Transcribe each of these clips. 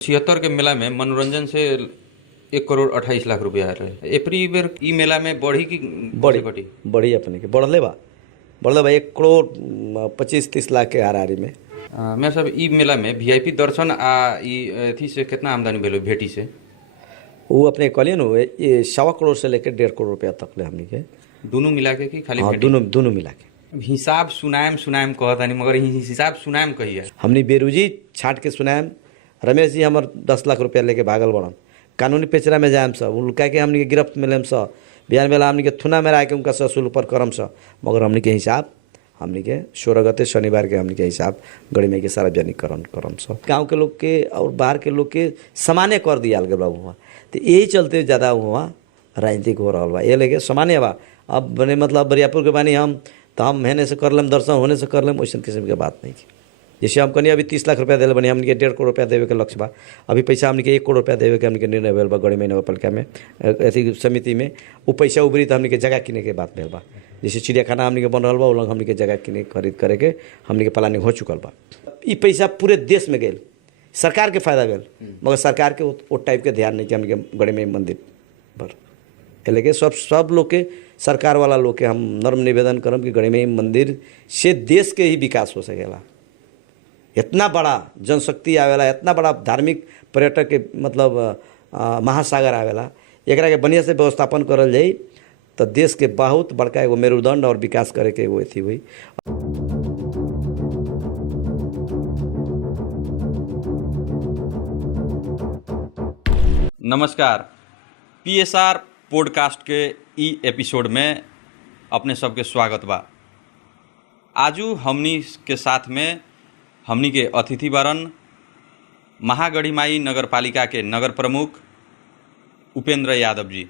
छिहत्तर के मेला में मनोरंजन से 1,28,00,000 रुपया आ रहे। एपरी बेर ई मेला में बढ़ी की बड़ी घटी? बड़ी अपने के बढ़ले बा 1,25-30 लाख के हाराहारी में। मैं सब ई मेला में वीआईपी दर्शन आ ई अथी से कितना आमदनी भेलो भेटी से? वो अपने कहलिए न ये 1.25 करोड़ से लेकर 1.5 करोड़ रुपया तक ले हमनी के दोनों मिला के कि खाली हाँ भेटी? दोनों मिला के हिसाब सुनाएम कहतानी, मगर हिसाब सुनाएम कहिए? हमनी बेरोजी छाट के सुनाएम। रमेश जी हमार 10 लाख रुपया लेके भागल बड़न, कानूनी पेचरा में जाएम सब उनका के हमनी के गिरफ्त मिलेम सब, बिहान बेला हमनी के थुना में रह के उनका ससुल ऊपर करम सब, मगर हमनी के हिसाब हमनी के 16 गते शनिवार के हमनी के हिसाब गणिमय के सार्वजनिकरण करम सब। गाँव के लोग के और बाहर के लोग के समाने कर दिया गया हुआ, तो यही चलते ज़्यादा हुआ राजनीतिक हो रहा बा। ये लेके सामान्य बा। अब बने मतलब बरियापुर के बानी हम तो हम हेने से कर लेम दर्शन, होने से कर लेम, वैसे किस्म के बात नहीं की। जैसे हम कहीं अभी 30 लाख रुपया दिले बनी, हमने के 1.5 करोड़ रुपया देवे के लक्ष्य बा। अभी पैसा हमने के 1 करोड़ रुपया देवे के हमने के निर्णय भेल बा गणिमय नगरपालिका में अथी समिति में। वो पैसा उभरी तो हमने के जगह किने के बात भेल बा। जैसे चिड़ियाखाना हमने के बन रहा बा, वो लोग हमने के जगह किने खरीद करे के हमने के प्लानिंग हो चुकल बा। ये पैसा पूरे देश में गेल, सरकार के फायदा भेल, मगर सरकार के वो टाइप के ध्यान नहीं कि हमने के गणिमय मंदिर पर। लेकिन सब लोग के सरकार वाला लोग के हम नर्म निवेदन करम कि गणिमय मंदिर से देश के ही विकास हो सकेला। इतना बड़ा जनशक्ति आवेला, इतना बड़ा धार्मिक पर्यटक के मतलब महासागर आवेला, एकरा के बढ़िया से व्यवस्थापन करल जाई तो देश के बहुत बड़का एगो मेरुदंड और विकास करे के एगो अथी हुई। नमस्कार, पीएसआर पॉडकास्ट के ई एपिसोड में अपने सबके स्वागत बा। आजू हमनी के साथ में हमनी के अतिथि बारन महागढ़ीमाई नगरपालिका के नगर प्रमुख उपेंद्र यादव जी।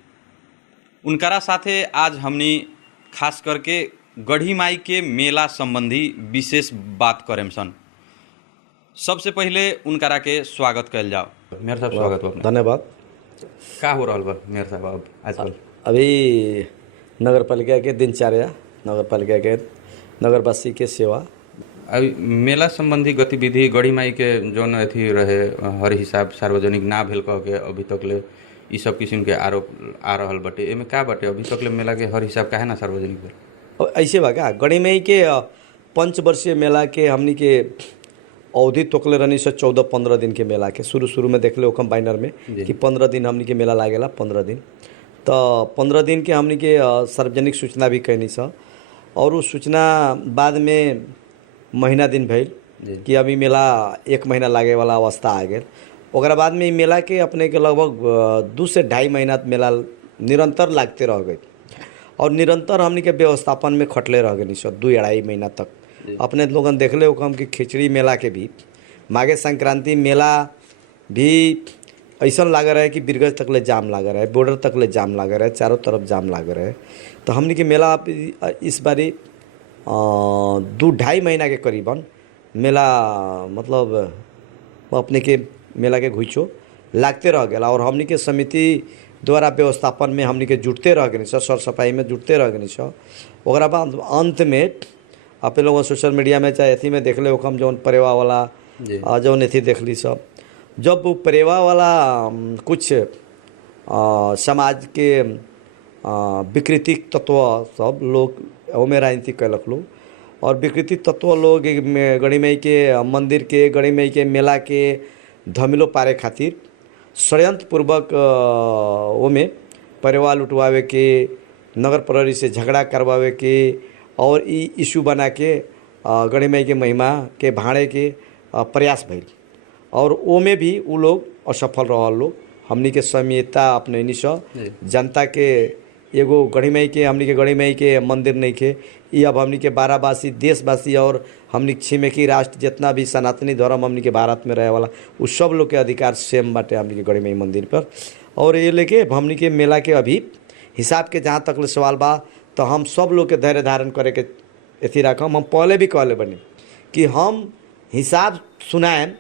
उनकरा साथे आज हमनी खास करके गढ़ीमाई के मेला संबंधी विशेष बात करेम सन। सबसे पहले उनकरा के स्वागत कल जाओ। मेयर साहब स्वागत बा। धन्यवाद। का हो रहा बा मेयर साहब अब आजकल? अभी नगरपालिका के दिनचर्या, नगरपालिका के नगरवासी के सेवा, अभी मेला संबंधी गतिविधि गढ़ीमाई के जौन अथी रहे हर हिसाब सार्वजनिक ना भेल कह के अभी तक ले ई सब किस्म के आरोप आ रहल बटे। एमे का बटे अभी तक ले मेला के हर हिसाब काहे ना सार्वजनिक भेल? ऐसे बा का गढ़ीमाई के 5 वर्षीय मेला के हमनी के अवधि तोकले रहनी से 14-15 दिन के मेला के शुरू में देखले ओकम बाइनर में कि 15 दिन हमनी के मेला लागेला। 15 दिन तो 15 दिन के हमनी के सार्वजनिक सूचना भी कहनी सा, और उस सूचना बाद में महीना दिन भइल कि अभी मेला 1 महीना लागे वाला अवस्था आ गए। ओकरा बाद में मेला के अपने के लगभग 2 से 2.5 महीना मेला निरंतर लागते रह गई, और निरंतर हमनी के व्यवस्थापन में खटले रह गई सब 2-2.5 महीना तक। अपने लोगन देखले ओकम कि खिचड़ी मेला के भी माघे संक्रांति मेला भी ऐसा लाग रहा है कि बिरगज तक ले जाम लाग रहा है, बॉर्डर तक ले जाम लाग रहा है, चारों तरफ जाम लाग रहा है। तो हमनी के मेला इस बारी 2-2.5 महीना के करीबन मेला मतलब अपने के मेला के घुइचो लागते रह गया, और हमनी के समिति द्वारा व्यवस्थापन में हमनी के जुटते रह गए, सर सफाई में जुटते रह गए। ओकरा बाद अंत में अपने लोग सोशल मीडिया में चाहे अथी में देखले ओकम जौन परेवा वाला जौन अथी देखली सब, जब वो परेवा वाला कुछ समाज के विकृति तत्व सब लोग ओमे राजनीति कैलक लोग, और विकृति तत्व लोग गढ़ीमाई के मंदिर के गढ़ीमाई के मेला के धमिलो पारे खातिर षड्यंत्र पूर्वक ओमे परेवा लुटवावे के, नगर प्रहरी से झगड़ा करवावे के, और ई इशू बना के गढ़ीमाई के महिमा के भाड़े के प्रयास भइल, और ओमे भी वो लोग असफल रहल लोग। हमनी के संहिता अपने जनता के एगो गढ़ीमाई के हमनी के गढ़ीमाई के मंदिर नहीं के, ये अब हमनी के बाराबासी देशवासी और हमनी छिमेकी राष्ट्र जितना भी सनातनी धर्म हमनी के भारत में रहे वाला उस सब लोग के अधिकार सेम बाटे हमनी के गढ़ीमाई मंदिर पर। और ये लेके हमनी के मेला के अभी हिसाब के जहाँ तक ले सवाल बा, तो हम सब लोग के धैर्य धारण करे के अथी रखम। हम पहले भी कहले बनी कि हम हिसाब सुनाएम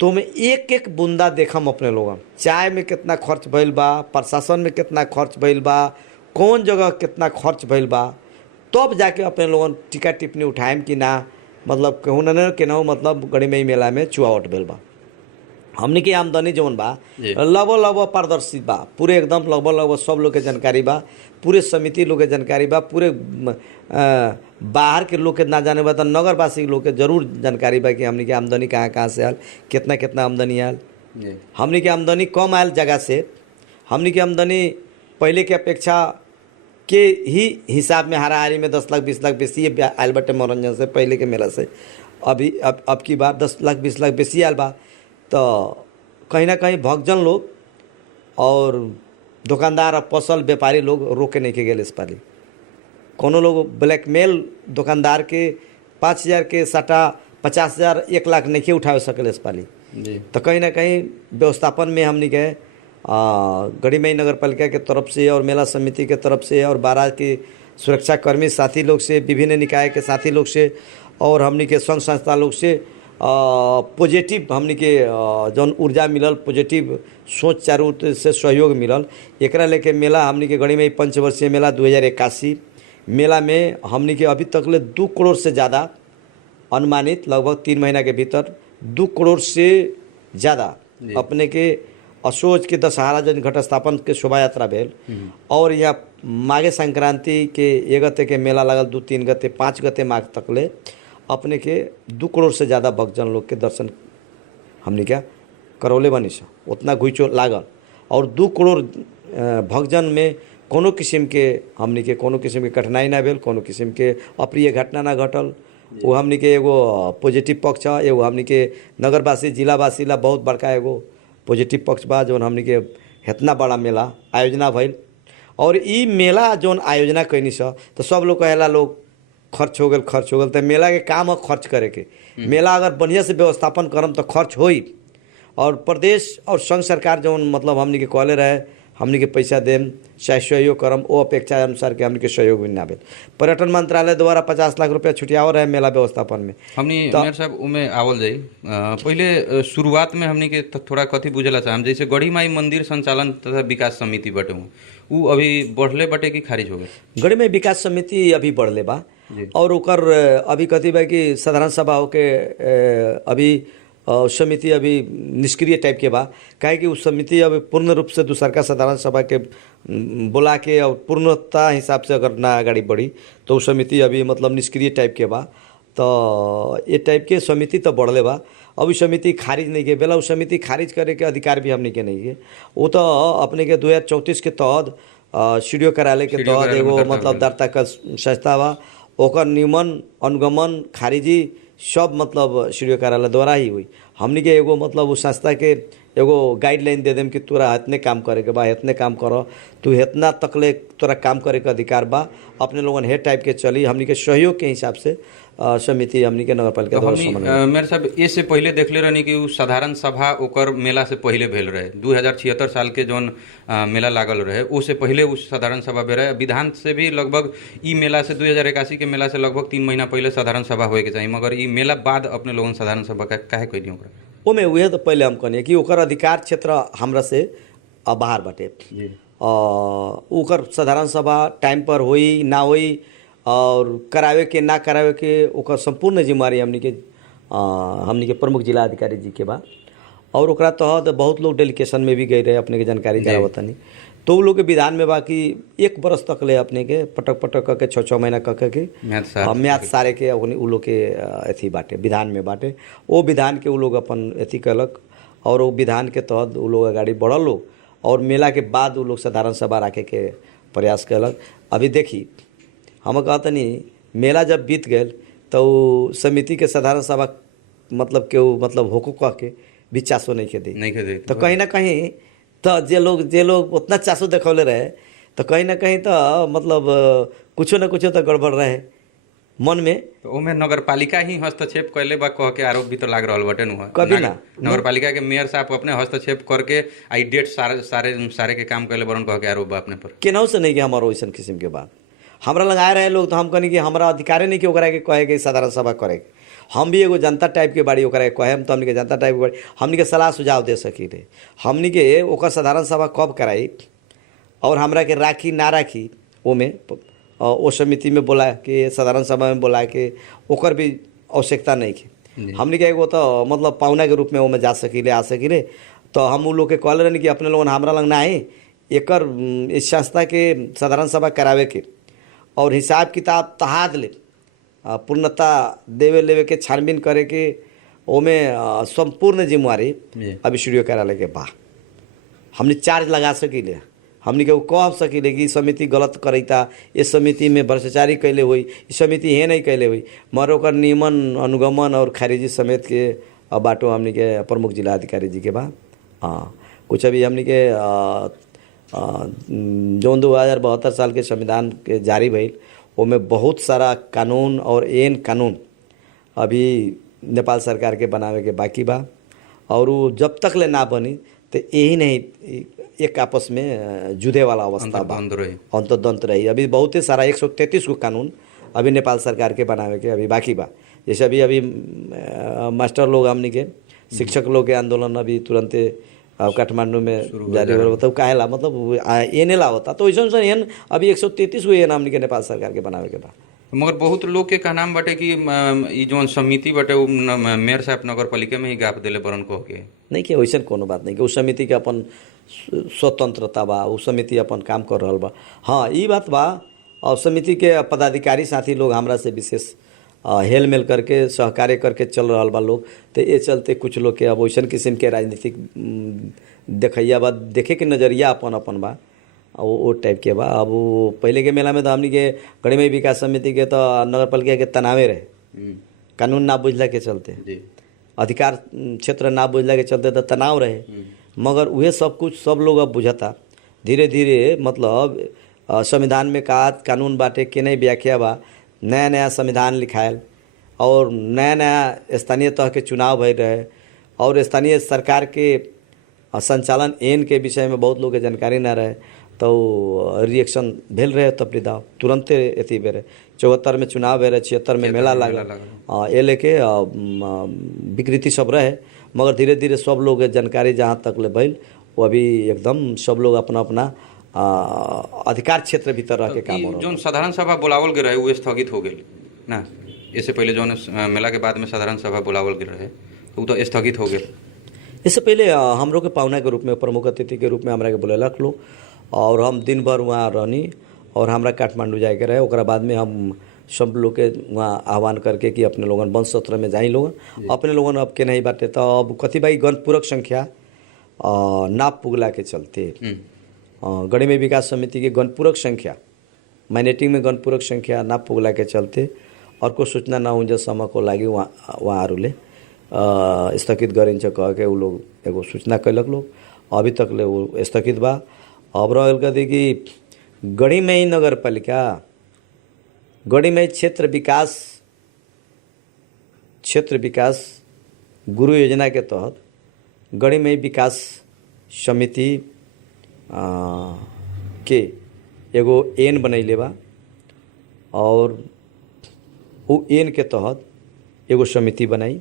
तो में एक बूंदा देखम अपने लोगन, चाय में कितना खर्च भइल बा, प्रशासन में कितना खर्च भइल बा, कौन जगह कितना खर्च भइल बा, तब जाके अपने लोगन टीका टिप्पणी उठाएम कि ना मतलब कहूँ न केनाहू मतलब गढ़ीमाई मेला में चुआवट भेल बा। हमनी के आमदनी जौन बा जी। लगभग पारदर्शी बा, पूरे एकदम लगभग सब लोग के जानकारी बा, पूरे समिति लोग के जानकारी बा, पूरे बाहर के लोग के ना जाने बा तो नगरवासी लोग के जरूर जानकारी बा कि हमनी के आमदनी कहाँ कहाँ से आयल, कितना कितना आमदनी आयल। जी। हमनी के आमदनी कम आयल जगह से, हमनी के आमदनी पहले के अपेक्षा के ही हिसाब में हाराहारी में 10 लाख 20 लाख बेसी आयल बाटे मनोरंजन से, पहले के मेला से अभी अब की बार 10 लाख 20 लाख बेसी आयल बा। तो कहीं ना कहीं भक्तजन लोग और दुकानदार और फसल व्यापारी लोग रोके नहीं के गए इस पाली। कोनो लोग ब्लैकमेल दुकानदार के 5,000 के साटा 50,000 1 लाख नहीं उठा सकल इस पाली। जी। तो कहीं ना कहीं व्यवस्थापन में हमने के गढ़ीमई नगर पालिका के तरफ से और मेला समिति के तरफ से और 12 के सुरक्षा कर्मी साथी लोग से, विभिन्न निकाय के साथी लोग से और हमने के संघ संस्था लोग से पॉजिटिव हमने के जौन ऊर्जा मिलल, पॉजिटिव सोच चारू से सहयोग मिलल। एकरा लेके मेला हमने के गढ़ीमई पंचवर्षीय मेला 2081 मेला में हमने के अभी तक ले 2 करोड़ से ज़्यादा अनुमानित, लगभग 3 महीना के भीतर 2 करोड़ से ज़्यादा अपने के असोज के दशहरा जन घट स्थापन के शोभा यात्रा भेल। और यहाँ माघे संक्रांति के 1 गते के मेला लगल, 2 3 गते 5 गते माघ तक ले अपने के 2 करोड़ से ज़्यादा भक्तजन लोग के दर्शन हमने क्या करौले बनी से उतना घुइचो लागल। और 2 करोड़ भक्तजन में कोनो किस्म के हमने के कोनो किस्म के कठिनाई ना भेल, कोनो किस्म के अप्रिय घटना ना घटल। वो हमने के एगो पॉजिटिव पक्ष है, एगो हमने के नगरवासी जिलावासी ला बहुत बड़का एगो पॉजिटिव पक्ष बा जौन हमने के इतना बड़ा मेला आयोजना भइल। और ई मेला जौन आयोजना कैनी सा तो सब लोग कहेला लोग खर्च हो गल तो मेला के काम है खर्च करे के। मेला अगर बढ़िया से व्यवस्थापन करम तो खर्च होई। और प्रदेश और संघ सरकार जौन मतलब हमने के कहले रहे हमने के पैसा देम चाहे सहयोग करम, वो अपेक्षा अनुसार के हमने के सहयोग भी ना भेल। पर्यटन मंत्रालय द्वारा 50 लाख रुपया छुटियाव रहे मेला व्यवस्थापन में। हमनी मेयर साहब उमे आवल जाई पहले शुरुआत में हमनी के थोड़ा कथी बुझला चाहम, जैसे गढ़ीमाई मंदिर संचालन तथा विकास समिति बटे उ अभी बढ़ले बटे कि खारिज हो गए? गढ़ीमाई विकास समिति अभी बढ़ले बा और ओकर अभी कथी बा कि साधारण सभा होके अभी समिति अभी निष्क्रिय टाइप के बा। काहे कि उस समिति अब पूर्ण रूप से दूसरका साधारण सभा के बुला के और पूर्णता हिसाब से अगर ना आगाड़ी बढ़ी तो उस समिति अभी मतलब निष्क्रिय टाइप के बा। तो ये टाइप के समिति तो बढ़ले बा। अभी समिति खारिज नहीं के बेला, उस समिति खारिज करे के अधिकार भी हमने के नहीं है। वो तो अपने के 2034 के तहत सीडीओ कार्यालय के तहत एगो मतलब दर्ता का संस्था बा, ओकर नियमन अनुगमन खारिजी सब मतलब सीडीओ कार्यालय द्वारा ही हुई। हमने के एगो मतलब उस संस्था के एगो गाइडलाइन दे देम कि तोरा इतने काम करे के बा, इतने काम करो, तू इतना तकले तोरा काम करे के अधिकार बा, अपने लोगन हे टाइप के चली। हमने के सहयोग के हिसाब से समिति हमने के नगरपालिका द्वारा मेरे साहब इससे पहले देखले रहनी कि साधारण सभा ओकर मेला से पहले भेल रहे 2076 साल के जौन मेला लागल रहे उससे पहले उस साधारण सभा भेल रहे। विधान से भी लगभग ई मेला से 2081 के मेला से लगभग 3 महीना पहले साधारण सभा होए के चाहिए, मगर ई मेला बाद अपने लोगन साधारण सभा काहे कैली ओकरा? ओमे उहे तो पहले हम कहनी कि ओकर अधिकार क्षेत्र हमरा से बाहर बाटे। ओकर साधारण सभा टाइम पर होई ना होई और करावे के ना करावे के ओकर संपूर्ण जिम्मेवारी हमनी के प्रमुख जिला अधिकारी जी के बा। और ओकरा तहत बहुत लोग डेलीगेशन में भी गए रहे, अपने के जानकारी करावतनी। तो उ लोग के विधान में बाकी 1 बरस तक ले अपने के पटक के 6 महीना के म्याद सारे के उ लोग के अथी बाटे विधान में बाटे। वो विधान के उ लोग अपन अथी कलक और वो विधान के तहत उ लोग अगाड़ी बढ़ल लोग और मेला के बाद उ लोग साधारण सभा रखे के प्रयास कलक। अभी देखी हम कहतनी मेला जब बीत गए तो समिति के साधारण सभा मतलब के मतलब होको कह के भी चासो नहीं के दे तो कहीं ना कहीं तो जे लोग उतना चासो देखौले रहे तो कहीं ना कहीं तो मतलब कुछो न कुछो तो गड़बड़ रहे मन में। तो ओमे नगरपालिका ही हस्तक्षेप कैले बा कह के आरोप भी तो लाग रहल बटे कभी ना नगरपालिका के मेयर साहब अपने हस्तक्षेप करके आई डेट सारे के काम कैले बरन कह के आरोप बा अपने पर। केनाहू से नहीं कि हमारा वैसन किस्म के बात हमरा लग आए रहे लोग तो हम कहनी कि हमारा अधिकार नहीं कि ओकरा के कहे के साधारण सभा करे के। हम भी एगो जनता टाइप के बाड़ी ओकरा के कहे तो हमनी के जनता टाइप के बाड़ी हमनी के सलाह सुझाव दे सकी रे। हमनी के ओकर साधारण सभा कब कराई और हमरा के राखी ना राखी ओमे ओ समिति में बोला के साधारण सभा में बोला के ओकर भी आवश्यकता नहीं है। जी। हमनी के एगो तो मतलब पाहुना के रूप में ओमे जा सकीले आ सकीले। तो हम उ लोग के कहले रहनी कि अपने लोगन हमरा लग ना आई, एकर इस संस्था के साधारण सभा करावे के और हिसाब किताब तहाद ले पूर्णता देवे लेवे के छानबीन करे के ओमे संपूर्ण जिम्मेवारी जी। अभी स्टूडियो कार्यालय के बा। हमने चार्ज लगा सकीले, हमने के कह सकीले कि समिति गलत करैता, इस समिति में भ्रष्टाचारी कैले हुई, इस समिति हे नहीं कैले हुई, मगर ओकर नियमन अनुगमन और खारिजी समेत के बाटो हमने के प्रमुख जिला अधिकारी जी के बा। हाँ, कुछ अभी हमने के जौन 2072 साल के संविधान के जारी भइल ओमे बहुत सारा कानून और एन कानून अभी नेपाल सरकार के बनावे के बाकी बा और वो जब तक ले ना बनी तो यही नहीं एक आपस में जुदे वाला अवस्था बा, अंतर्द्वंद रही। अभी बहुत ही सारा 133 को कानून अभी नेपाल सरकार के बनावे के अभी बाकी बा। जैसे अभी मास्टर लोग हमनी के शिक्षक लोग के आंदोलन अभी तुरंते काठमांडू में जारी हो रहा, काहेला मतलब एने ला होता तो वैसा एन अभी 133 को एन हमनी के नेपाल सरकार के बनावे के बा। मगर बहुत लोग के कहना बाटे कि ई जौन समिति बाटे उ मेयर साहब नगर पालिका में ही गाप देले बरन कह के नहीं कि वैसे कोनो बात नहीं कि उस समिति के अपन स्वतंत्रता बा, उस समिति अपन काम कर रहा बा। हाँ ये बात बा और समिति के पदाधिकारी साथी लोग हमरा से विशेष हेल मेल करके सहकार्य करके चल रहा बा लोग। तो ये चलते कुछ लोग के अब वैसन किस्म के राजनीतिक देखैया बा, देखे के नज़रिया अपन अपन बा वो टाइप के बा। अब वो पहले के मेला में तो हमनी के गढ़ीमई विकास समिति के तो नगर पालिका के तनावे रहे, कानून ना बुझला के चलते, अधिकार क्षेत्र ना बुझला के चलते तो तनाव रहे। मगर वह सब कुछ सब लोग अब बुझता धीरे धीरे। मतलब संविधान में का कानून बाटे के नहीं व्याख्या बा, नया नया संविधान लिखायल और नया नया स्थानीय तह के चुनाव भई रहे और स्थानीय सरकार के संचालन एन के विषय में बहुत लोग के जानकारी ना रहे तो रिएक्शन भेल रहे तब दाव तुरंते अथी बेरे। 74 में चुनाव भे रहे, 76 में मेला लागल, ये लेके विकृति सब रहे। मगर धीरे धीरे सब लोग के जानकारी जहाँ तक ले भइल वो अभी एकदम सब लोग अपना अपना अधिकार क्षेत्र भीतर रह के काम हो रहा। जो साधारण सभा बुलावल गए रहे वो स्थगित हो गए ना, इससे पहले जो मेला के बाद में साधारण सभा बुलावल गए रहे तो वो तो स्थगित हो गए। इससे पहले हम लोग के पाहुना के रूप में प्रमुख अतिथि के रूप में हमरा के बुलेलक लोग और हम दिन भर वहाँ रहनी और हमरा काठमांडू जाए के रहे। ओकरा बाद में हम सब लोग के वहाँ आह्वान करके कि अपने लोगन वन सत्र में जाई लोगन, अपने लोगन अब के नहीं बाटे तो अब कथी भाई गणपूरक संख्या ना पुगला के चलते गढ़ीमई विकास समिति के गणपूरक संख्या मैनेटिंग में गणपूरक संख्या ना पुगला के चलते और कोई सूचना ना हुँजेसम्म को लागि उहाँहरूले स्थगित गरिन्छ कह के उ लोग एगो सूचना कैलक लोग। अभी तक ले वो स्थगित बा। अब रहल कथी कि गढ़ीमई नगरपालिका गढ़ीमई क्षेत्र विकास गुरु योजना के तहत गढ़ीमई विकास समिति के एगो एन बनैले बा और वो एन के तहत एगो समिति बनाई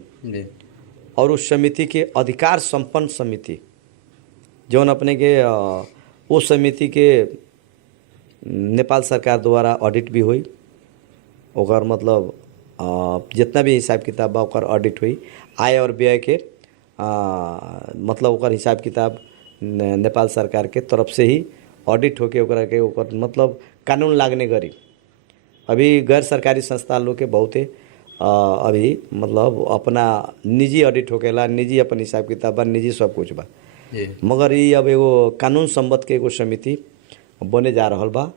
और उस समिति के अधिकार संपन्न समिति जौन अपने के वो समिति के नेपाल सरकार द्वारा ऑडिट भी हुई, ओकर मतलब जितना भी हिसाब किताब बा ओकर ऑडिट हुई, आय और व्यय के मतलब ओकर हिसाब किताब नेपाल सरकार के तरफ से ही ऑडिट होके ओकरा के ओकर मतलब कानून लागने गरी। अभी गैर सरकारी संस्था लोग के बहुते अभी मतलब अपना निजी ऑडिट होकेला, निजी अपन हिसाब किताब बा, निजी सब कुछ बा। मगर ये अब एगो कानून संबद्ध के एगो समिति बने जा रहा बा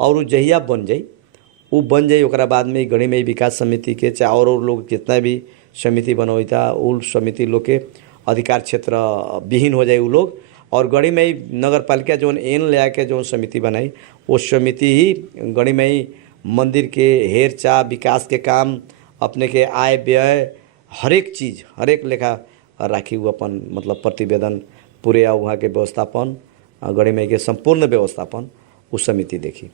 और जहिया बन जाई ओकरा बाद में गढ़ीमई विकास समिति के चाहे और लोग जितना भी समिति बनवैता उ समिति लोग के अधिकार क्षेत्र विहीन हो जाए उ लोग और गढ़ीमई नगर पालिका जो एन ले आके जो समिति बनाई वो समिति ही गढ़ीमई मंदिर के हेर चाह विकास के काम अपने के आय व्यय हरेक चीज़ हरेक लेखा राखी हुआ अपन मतलब प्रतिवेदन पूरे वहाँ के व्यवस्थापन गढ़ीमई के संपूर्ण व्यवस्थापन उस समिति देखी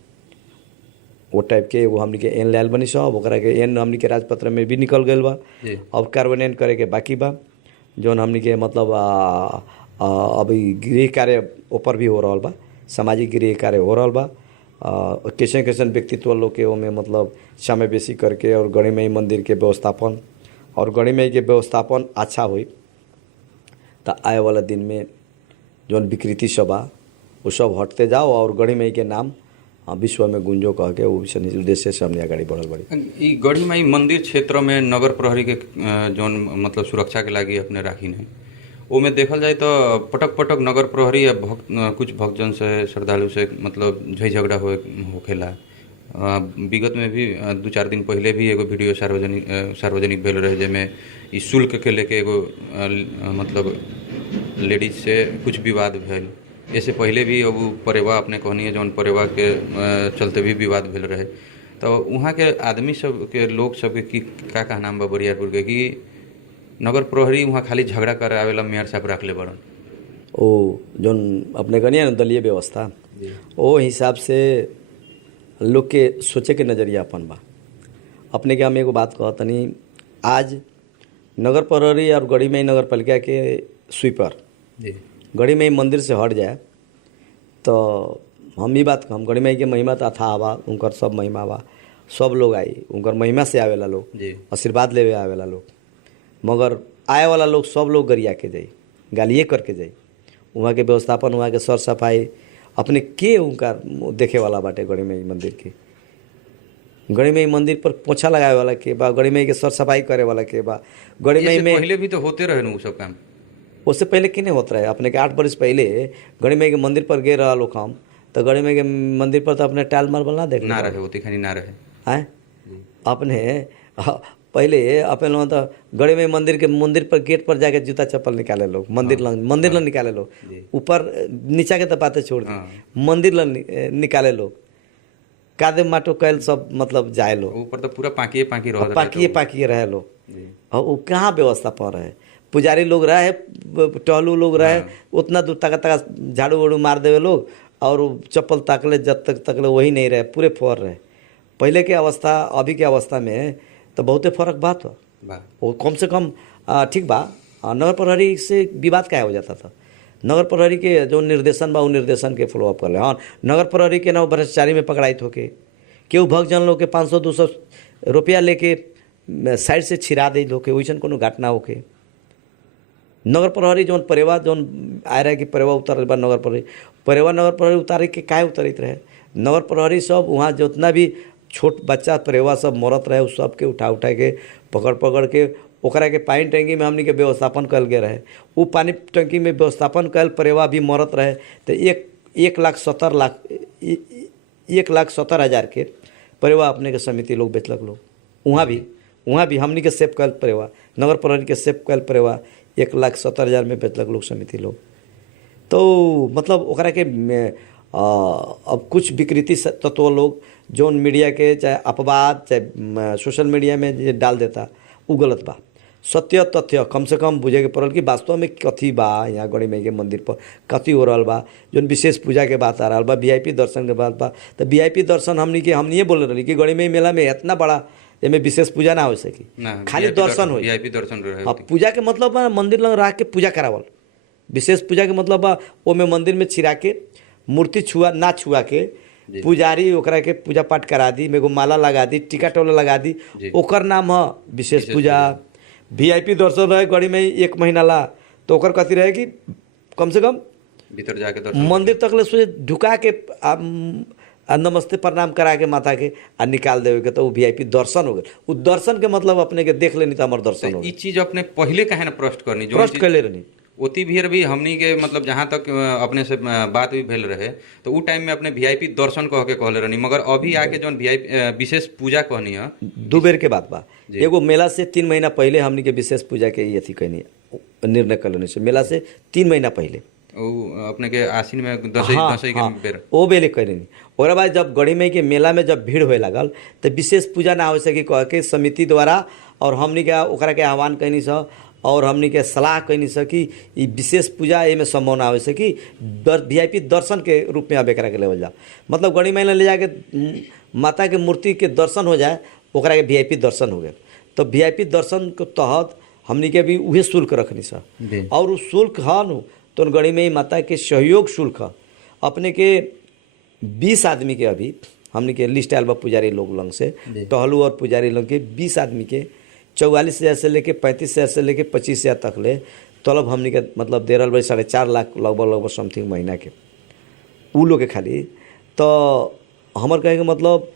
वो टाइप के एगो हमनी के एन लायल बनी सब ओकरा के एन हमनी के राजपत्र में भी निकल गए बा। अब कार्यान्वयन करे के बाकी बा जौन हमनी के मतलब अभी गृह कार्य ऊपर भी हो रहा बा, सामाजिक गृह कार्य हो रहा बा। कैसन कैसन व्यक्तित्व लोग के ओमे मतलब समय बेसी करके और गढ़ीमई मंदिर के व्यवस्थापन और गड़ी मई के व्यवस्थापन अच्छा हुई तो आए वाला दिन में जौन विकृति सब बा वो सब हटते जाओ और गड़ी मई के नाम विश्व में गुंजो कह के वो उद्देश्य से हमने अगाडि बढ़ल बड़ी। ई गढ़ी माई मंदिर क्षेत्र में नगर प्रहरी के जौन मतलब सुरक्षा के लागी अपने राखी नहीं ओमे देखल जाए तो पटक पटक नगर प्रहरी या कुछ भक्तजन से श्रद्धालु से मतलब झई झगड़ा होखेला। विगत में भी 2-4 दिन पहले भी एगो वीडियो सार्वजनिक भेल रहे जेमे ई शुल्क के लेके एगो मतलब लेडीज से कुछ विवाद भेल। इससे पहले भी अब परेवा अपने कहनी है जौन परेवा के चलते भी विवाद भेल रहे। तो वहाँ के आदमी सब के लोग सब के की का नाम बा बरियारपुर के कि नगर प्रहरी वहाँ खाली झगड़ा करे आवेला मेयर साहब रख ले बड़न ओ जौन अपने कहनी है दलीय व्यवस्था ओ हिसाब से लोग के सोचे के नज़रिया अपन बा। अपने के हम एगो बात कहतनी आज नगर प्रहरी और गड़ी मई नगर पालिका के स्वीपर गड़ी मई मंदिर से हट जाए तो हम ही बात हम गड़ी मई के महिमा तो अथाह बा उनकर सब महिमा बा सब लोग आई उनकर महिमा से आवेला लोग आशीर्वाद लेवे आवेला लोग मगर आए वाला लोग सब लोग गरिया के जाई गालिए करके जाई। वहाँ के व्यवस्थापन वहाँ के सर सफाई अपने के उनका देखे वाला बाटे गड़ी मई मंदिर के गड़ी मई मंदिर पर पोछा लगावे वाला के बा गड़ी मई के सर सफाई करे वाला के बा गड़ी मई में पहले भी तो होते रहे न सब काम उससे पहले किने होता रहे अपने के 8 बरस पहले गड़ी मई के मंदिर पर गे रहा लोग हम तो गड़ी मई के मंदिर पर तो अपने टाल मार्बल ना देख ना रहे होती खानी ना रहे हैं अपने पहले अपने लोग तो गड़ी मई मंदिर पर गेट पर जाके जूता चप्पल निकाले लोग मंदिर लंग निकाले लोग ऊपर नीचा के तो बातें छोड़ दी मंदिर लंग निकाले लोग कादे माटो कैल सब मतलब जाए लोग ऊपर तो पूरा पाकिए रहे लोग और वो कहाँ व्यवस्था पर रहे पुजारी लोग रहे टहलू लोग रहे उतना दूर तक झाड़ू वाड़ू मार देवे लोग और चप्पल ताकले जब तक तकले वही नहीं रहे पूरे फर रहे। पहले के अवस्था अभी के अवस्था में तो बहुते फर्क बात बा वो कम से कम ठीक बा। नगर प्रहरी से विवाद क्या हो जाता था नगर प्रहरी के जो निर्देशन बा वो निर्देशन के फॉलोअप कर ले। हाँ नगर प्रहरी के ना भ्रष्टाचारी में पकड़ाइत होके केहू भक्तजन लोग के 500-200 रुपया लेके साइड से छिरा दे लोग के वैसन कोनो घटना होके नगर प्रहरी जौन परेवा जौन आए रहे कि परेवा उतर बा नगर प्रहरी उतारे के काहे उतरित रहे नगर प्रहरी सब वहाँ जितना भी छोट बच्चा परेवा सब मरत रहे उस सब के उठा के पकड़ के ओकरा के पानी टंकी में हमनी के व्यवस्थापन कल गए रहे वो पानी टंकी में व्यवस्थापन कल परेवा भी मरत रहे तो 1,70,000 के परेवा अपने के समिति लोग बेचलक लोग वहाँ भी हमनी के सेफ कल परेवा नगर प्रहरी के सेफ कल परेवा 1,70,000 में बेचलक लोग समिति लोग। तो मतलब ओकरा के अब कुछ विकृति तत्व लोग जौन मीडिया के चाहे अपवाद चाहे सोशल मीडिया में जे डाल देता वो गलत बा। सत्य तथ्य कम से कम बुझे के पड़ल कि वास्तव में कथी बा यहाँ गड़ी मई के मंदिर पर कथी हो रहा बा जौन विशेष पूजा के बात आ रहा बा VIP दर्शन के बात बा। तो VIP दर्शन हमनी बोल रही कि गड़ी मई मेला में इतना बड़ा एमे विशेष पूजा ना हो सकी खाली दर्शन हो VIP दर्शन रहे पूजा के मतलब बा मंदिर लग रह के पूजा करावल विशेष पूजा के मतलब बा ओमे मंदिर में छिरा के मूर्ति ना छुआ के पुजारी ओकरा के पूजा पाठ करा दी मेगो माला लगा दी टीका टोला लगा दी ओकर नाम है विशेष पूजा। VIP दर्शन रहे गड़ी में 1 महीना ला तो ओकर कथी रहे कि कम से कम भीतर जाके दर्शन मंदिर तक ले सोचे ढुका के नमस्ते प्रणाम करा के माता के आ निकाल देवे के तो वो VIP दर्शन हो गए। वो दर्शन के मतलब अपने के देख लेनी तो हमार दर्शन हो गए। चीज अपने पहले कहे ना प्रश्न करनी जो प्रश्न कैले रहनी ओती भी हमनी के मतलब जहाँ तक अपने से बात भी भेल रहे तो वो टाइम में अपने VIP दर्शन कह के कहले रहनी मगर अभी आके जो विशेष पूजा कहनी है 2 बेर के बात बा। एगो मेला से 3 महीना पहले हमनी के विशेष पूजा के अथी कहनी निर्णय कर लेने से मेला से 3 महीना पहले अपने के आसीन में दसई के बेर ओ बेले कहनी और बाद जब गड़ी मई के मेला में जब भीड़ होए लागल तो विशेष पूजा ना हो सके कह के समिति द्वारा और हमनी के ओकरा के आह्वान कहनी स और हमनी के सलाह कहनी सकी ई विशेष पूजा एमे संभव ना हो सकी VIP दर्शन के रूप में अब एकरा के लेवल जा मतलब गड़ी मई ले जाके माता के मूर्ति के दर्शन हो जाए ओकरा के VIP दर्शन हो गए। तो VIP दर्शन के तहत हमनी के भी उहे शुल्क रखनी सा और उस शुल्क है न तो गड़ी मई माता के सहयोग शुल्क अपने के 20 आदमी के अभी हमनी के लिस्ट आयल बा पुजारी लोग लंग से टहलू और पुजारी लोग के 20 आदमी के 44,000 से लेके 35,000 से लेके 25,000 तक ले तलब हमनी के मतलब दे रहल बड़ी 4.5 लाख लगभग समथिंग महीना के उ लोग के खाली। तो हमर कहे के मतलब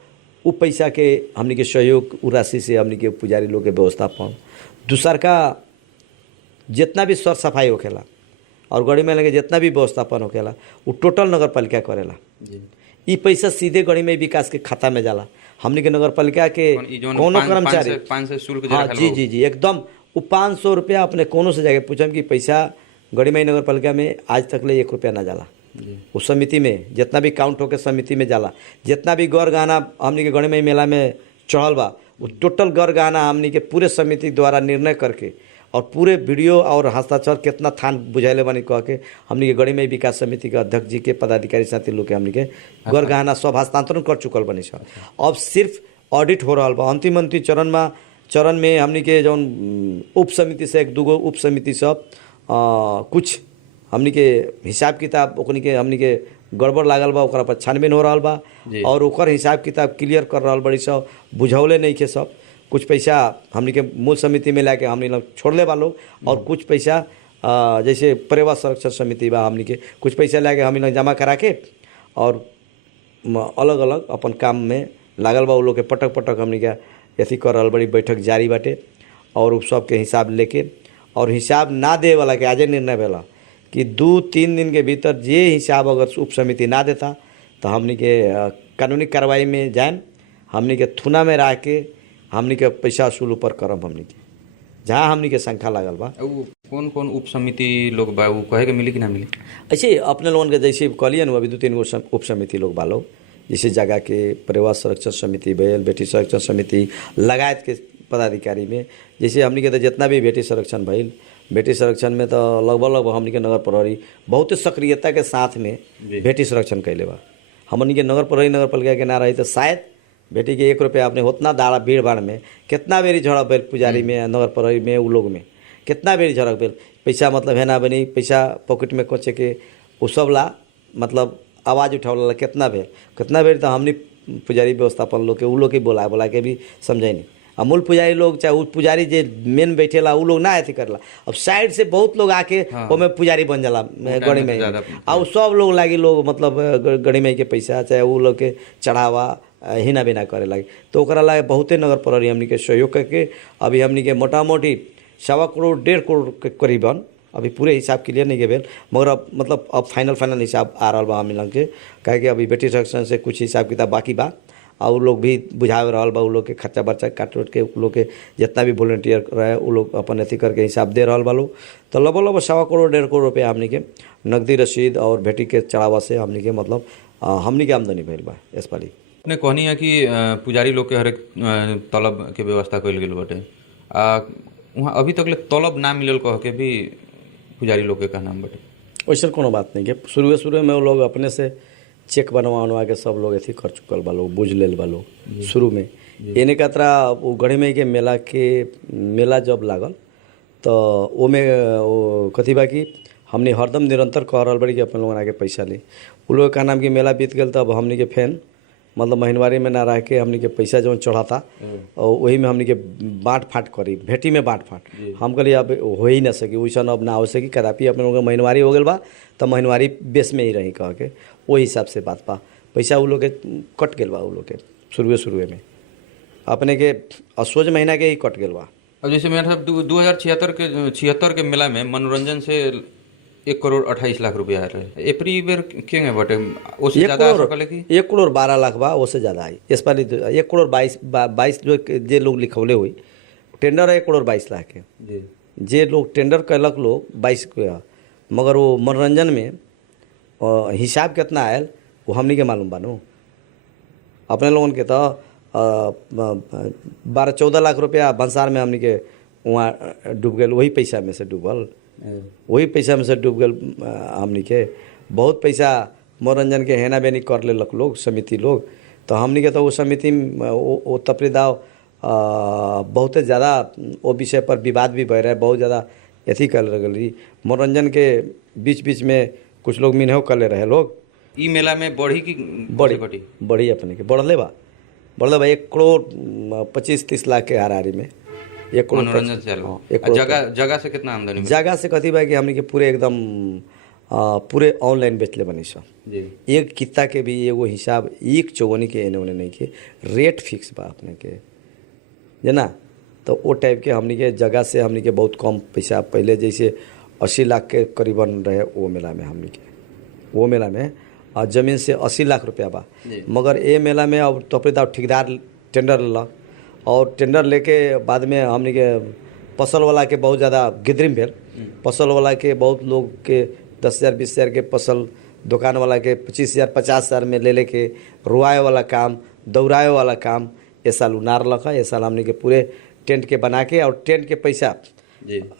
उ पैसा के हमनी के सहयोग उ राशि से हमनी के पुजारी लोग के व्यवस्थापन दूसर का जितना भी सर सफाई होखेला और गड़ी में लगे जितना भी व्यवस्थापन होखेला वो टोटल नगर पालिका करेला। ई पैसा सीधे गड़ी में विकास के खाता में जाला। हमनी के नगर पालिका के कोनो कर्मचारी 500 शुल्क हाँ जी एकदम वो 500 रुपया अपने कोनो से जाके पूछम कि पैसा गड़ी में नगर पालिका में आज तक ले 1 रुपया ना जाला। उस समिति में जितना भी काउंट होकर समिति में जाला, जितना भी गौर गहना हमनी के गड़ी में मेला में चढ़ल बा वो टोटल गौर गहना हमनी के पूरे समिति द्वारा निर्णय करके और पूरे वीडियो और हस्ताक्षर कितना थान बुझाइले बानी कह के हमनी के गड़ी में विकास समिति के अध्यक्ष जी के पदाधिकारी साथी लोग के हमनी के गौर गहना सब हस्तांतरण कर चुकल बनी छ। अब सिर्फ ऑडिट हो रहा बा अंतिम चरण में हमनी के जौन उप समिति से 1-2 गो उप समिति सब कुछ हमनी के हिसाब किताब ओकनी के हमनी के गड़बड़ लागल बा ओकरा पर छानबीन हो रहा बा और ओकर हिसाब किताब क्लियर कर रहा बड़ी सब बुझौले नहीं के सब कुछ पैसा हमनी के मूल समिति में लाके हमनी लोग छोड़ले बा लोग और कुछ पैसा जैसे पर्यावरण संरक्षण समिति बा हमनी के कुछ पैसा लाके हमनी लोग जमा करा के और अलग अलग अपन काम में लागल बा। उ लोग के पटक पटक हमनी के अथी कर रहा बड़ी बैठक जारी बाटे और सब के हिसाब लेके और हिसाब ना दे वाला के आजे निर्णय भेला कि 2-3 दिन के भीतर जे हिसाब अगर उप समिति ना देता तो हमनी के कानूनी कार्रवाई में जाएम। हमनी के थुना में रह के हमनी के पैसा वसूल ऊपर करम हमनी के जहाँ हमनी के संख्या लागल बा। कौन कौन उप समिति लोग बा वो कहे के मिली कि ना मिली? ऐसे अपने लोगन के जैसे कहलिए ना अभी 2-3 गो उप समिति लोग बा लोग जैसे जगह के पर्यावरण संरक्षण समिति भैल बेटी संरक्षण समिति लगायत के पदाधिकारी में जैसे हमनी के तो जितना भी बेटी संरक्षण भैल बेटी संरक्षण में तो लगभग हमनी के नगर प्रहरी बहुत सक्रियता के साथ में बेटी संरक्षण कैले बा। हमनी के नगर प्रहरी नगर पालिका के ना रही तो शायद बेटी के 1 रुपया अपने उतना दाड़ा भीड़ भाड़ में कितना बेरी झड़क भेल पुजारी में नगर प्रहरी में उ लोग में कितना बेरी झड़क भेल पैसा मतलब है ना बनी पैसा पॉकेट में कोचे के उ सब ला मतलब आवाज़ उठावला कितना बेर तो हमनी पुजारी व्यवस्थापन लोग के उ लोग के बोला के भी समझे नहीं। मूल पुजारी लोग चाहे उ पुजारी जे मेन बैठेला उ लोग ना अथी करला। अब साइड से बहुत लोग आके ओमे पुजारी बन जाला गड़ी में और सब लोग लागी लोग मतलब गड़ी में के पैसा चाहे उ लोग के चढ़ावा हिना बिना करे लागी तो ओकरा लागे बहुते नगर प्रहरी हमनी के सहयोग करके अभी हमनी के मोटा मोटी 1.25 करोड़ 1.5 करोड़ के करीबन अभी पूरे हिसाब क्लियर नहीं भेल मगर अब मतलब अब फाइनल हिसाब आ रहा बा हमनी लोग के काहे कि अभी बेटी संरक्षण से कुछ हिसाब किताब बाकी बा और लोग भी बुझावे रहा बा उ लोग के खर्चा बर्चा काट उट के उ लोग के जितना भी वॉलंटियर रहे उ लोग अपन अथी करके हिसाब दे रहा बा लोग। तो लगभग 1.25 करोड़ 1.5 करोड़ रुपया हमनी के नकदी रसीद और भेटी के चढ़ावा से हमनी के मतलब हमनी के आमदनी भइल बा। इस पाली अपने कहनी है कि पुजारी लोग के हर एक तलब के व्यवस्था कइल गेल बाटे वहाँ अभी तक ले तलब ना मिलल कह के भी पुजारी लोग के कहना बाटे। वैसे कोनो बात नहीं के शुरू में वो लोग अपने से चेक बनवा के सब लोग ऐसे कर चुकल बा लोग बुझ लेल बा लोग शुरू में एने कतरा वो गढ़ी में के मेला जब लागल तो ओमे कथी बा कि हमने हरदम निरंतर कह रहा बड़ी कि अपन लोगन आके पैसा ली उ लोग का नाम कि मेला बीत गल तब हमनी के फैन मतलब महीनवारी में ना रह के हमनी के पैसा जो चढ़ाता और वही में हमनी के बाँट फाट करी भेटी में बाँट फाट हम कहलिए अब हो ही ना सकी वैसा अब ना हो सकी कदापि अपने लोग महीनवारी हो गल बा तो महीनवारी बेस में ही रही कह के वही हिसाब से बात बा पैसा उ लोग के कट गल बा उ लोग के शुरुए में अपने के असोज महीना के ही कट गल बा। अब जैसे मेरे साहब 2076 के मेला में मनोरंजन से 1 करोड़ 28 लाख रुपया रहे एपरी बेर के बटे उससे ज्यादा आ सकले कि 1 करोड़ 12 लाख बा उससे ज्यादा आई इस बार 1 करोड़ 22 जो जे लोग लिखौले हुई टेंडर है 1 करोड़ 22 लाख के जे लोग टेंडर कैलक लोग 22 के मगर वो मनोरंजन में हिसाब कितना आयल वो हमनी के मालूम बानू अपने लोगन के तो 12-14 लाख रुपया भंसार में हमनी के वहाँ डूब गए वही पैसा में से डूबल हमनी के बहुत पैसा मनोरंजन के हेना बेनी कर लेलक लोग समिति लोग तो हमनी के तो वो समिति वो तपरी दाव बहुत ज़्यादा वो विषय पर विवाद भी बह रहा है बहुत ज़्यादा अथी कर रही मनोरंजन के बीच में कुछ लोग मिनहो कर ले रहे लोग ई मेला में बढ़ी की बढ़ी अपने के बढ़ले बा 1 करोड़ 25-30 लाख के हाराहारी में 1 करोड़ मनोरंजन से चालू। हाँ, 1 करोड़ जगह जगह से कितना आमदनी मिले? जगह से कथी बा कि हमनी के पूरे एकदम पूरे ऑनलाइन बेचले बनी सब। जी एक कित्ता के भी एगो हिसाब एक चौगनी के एने ओने नहीं के, रेट फिक्स बा अपने के जना। तो वो टाइप के हमनी के जगह से हमनी के बहुत कम पैसा, पहले जैसे 80 लाख के करीबन रहे वो मेला में हमनी के, वो मेला में जमीन से 80 लाख रुपया बा। मगर ये मेला में अब तो ठेकेदार टेंडर लेलक और टेंडर लेके बाद में हमनी के फसल वाला के बहुत ज़्यादा गिदरिम भेल। फसल वाला के बहुत लोग के 10,000 20,000 के फसल, दुकान वाला के 25,000 50,000 में ले लेके रुआए वाला काम, दौड़ाए वाला काम ये साल उनार रख। ये साल हमने के पूरे टेंट के बना के और टेंट के पैसा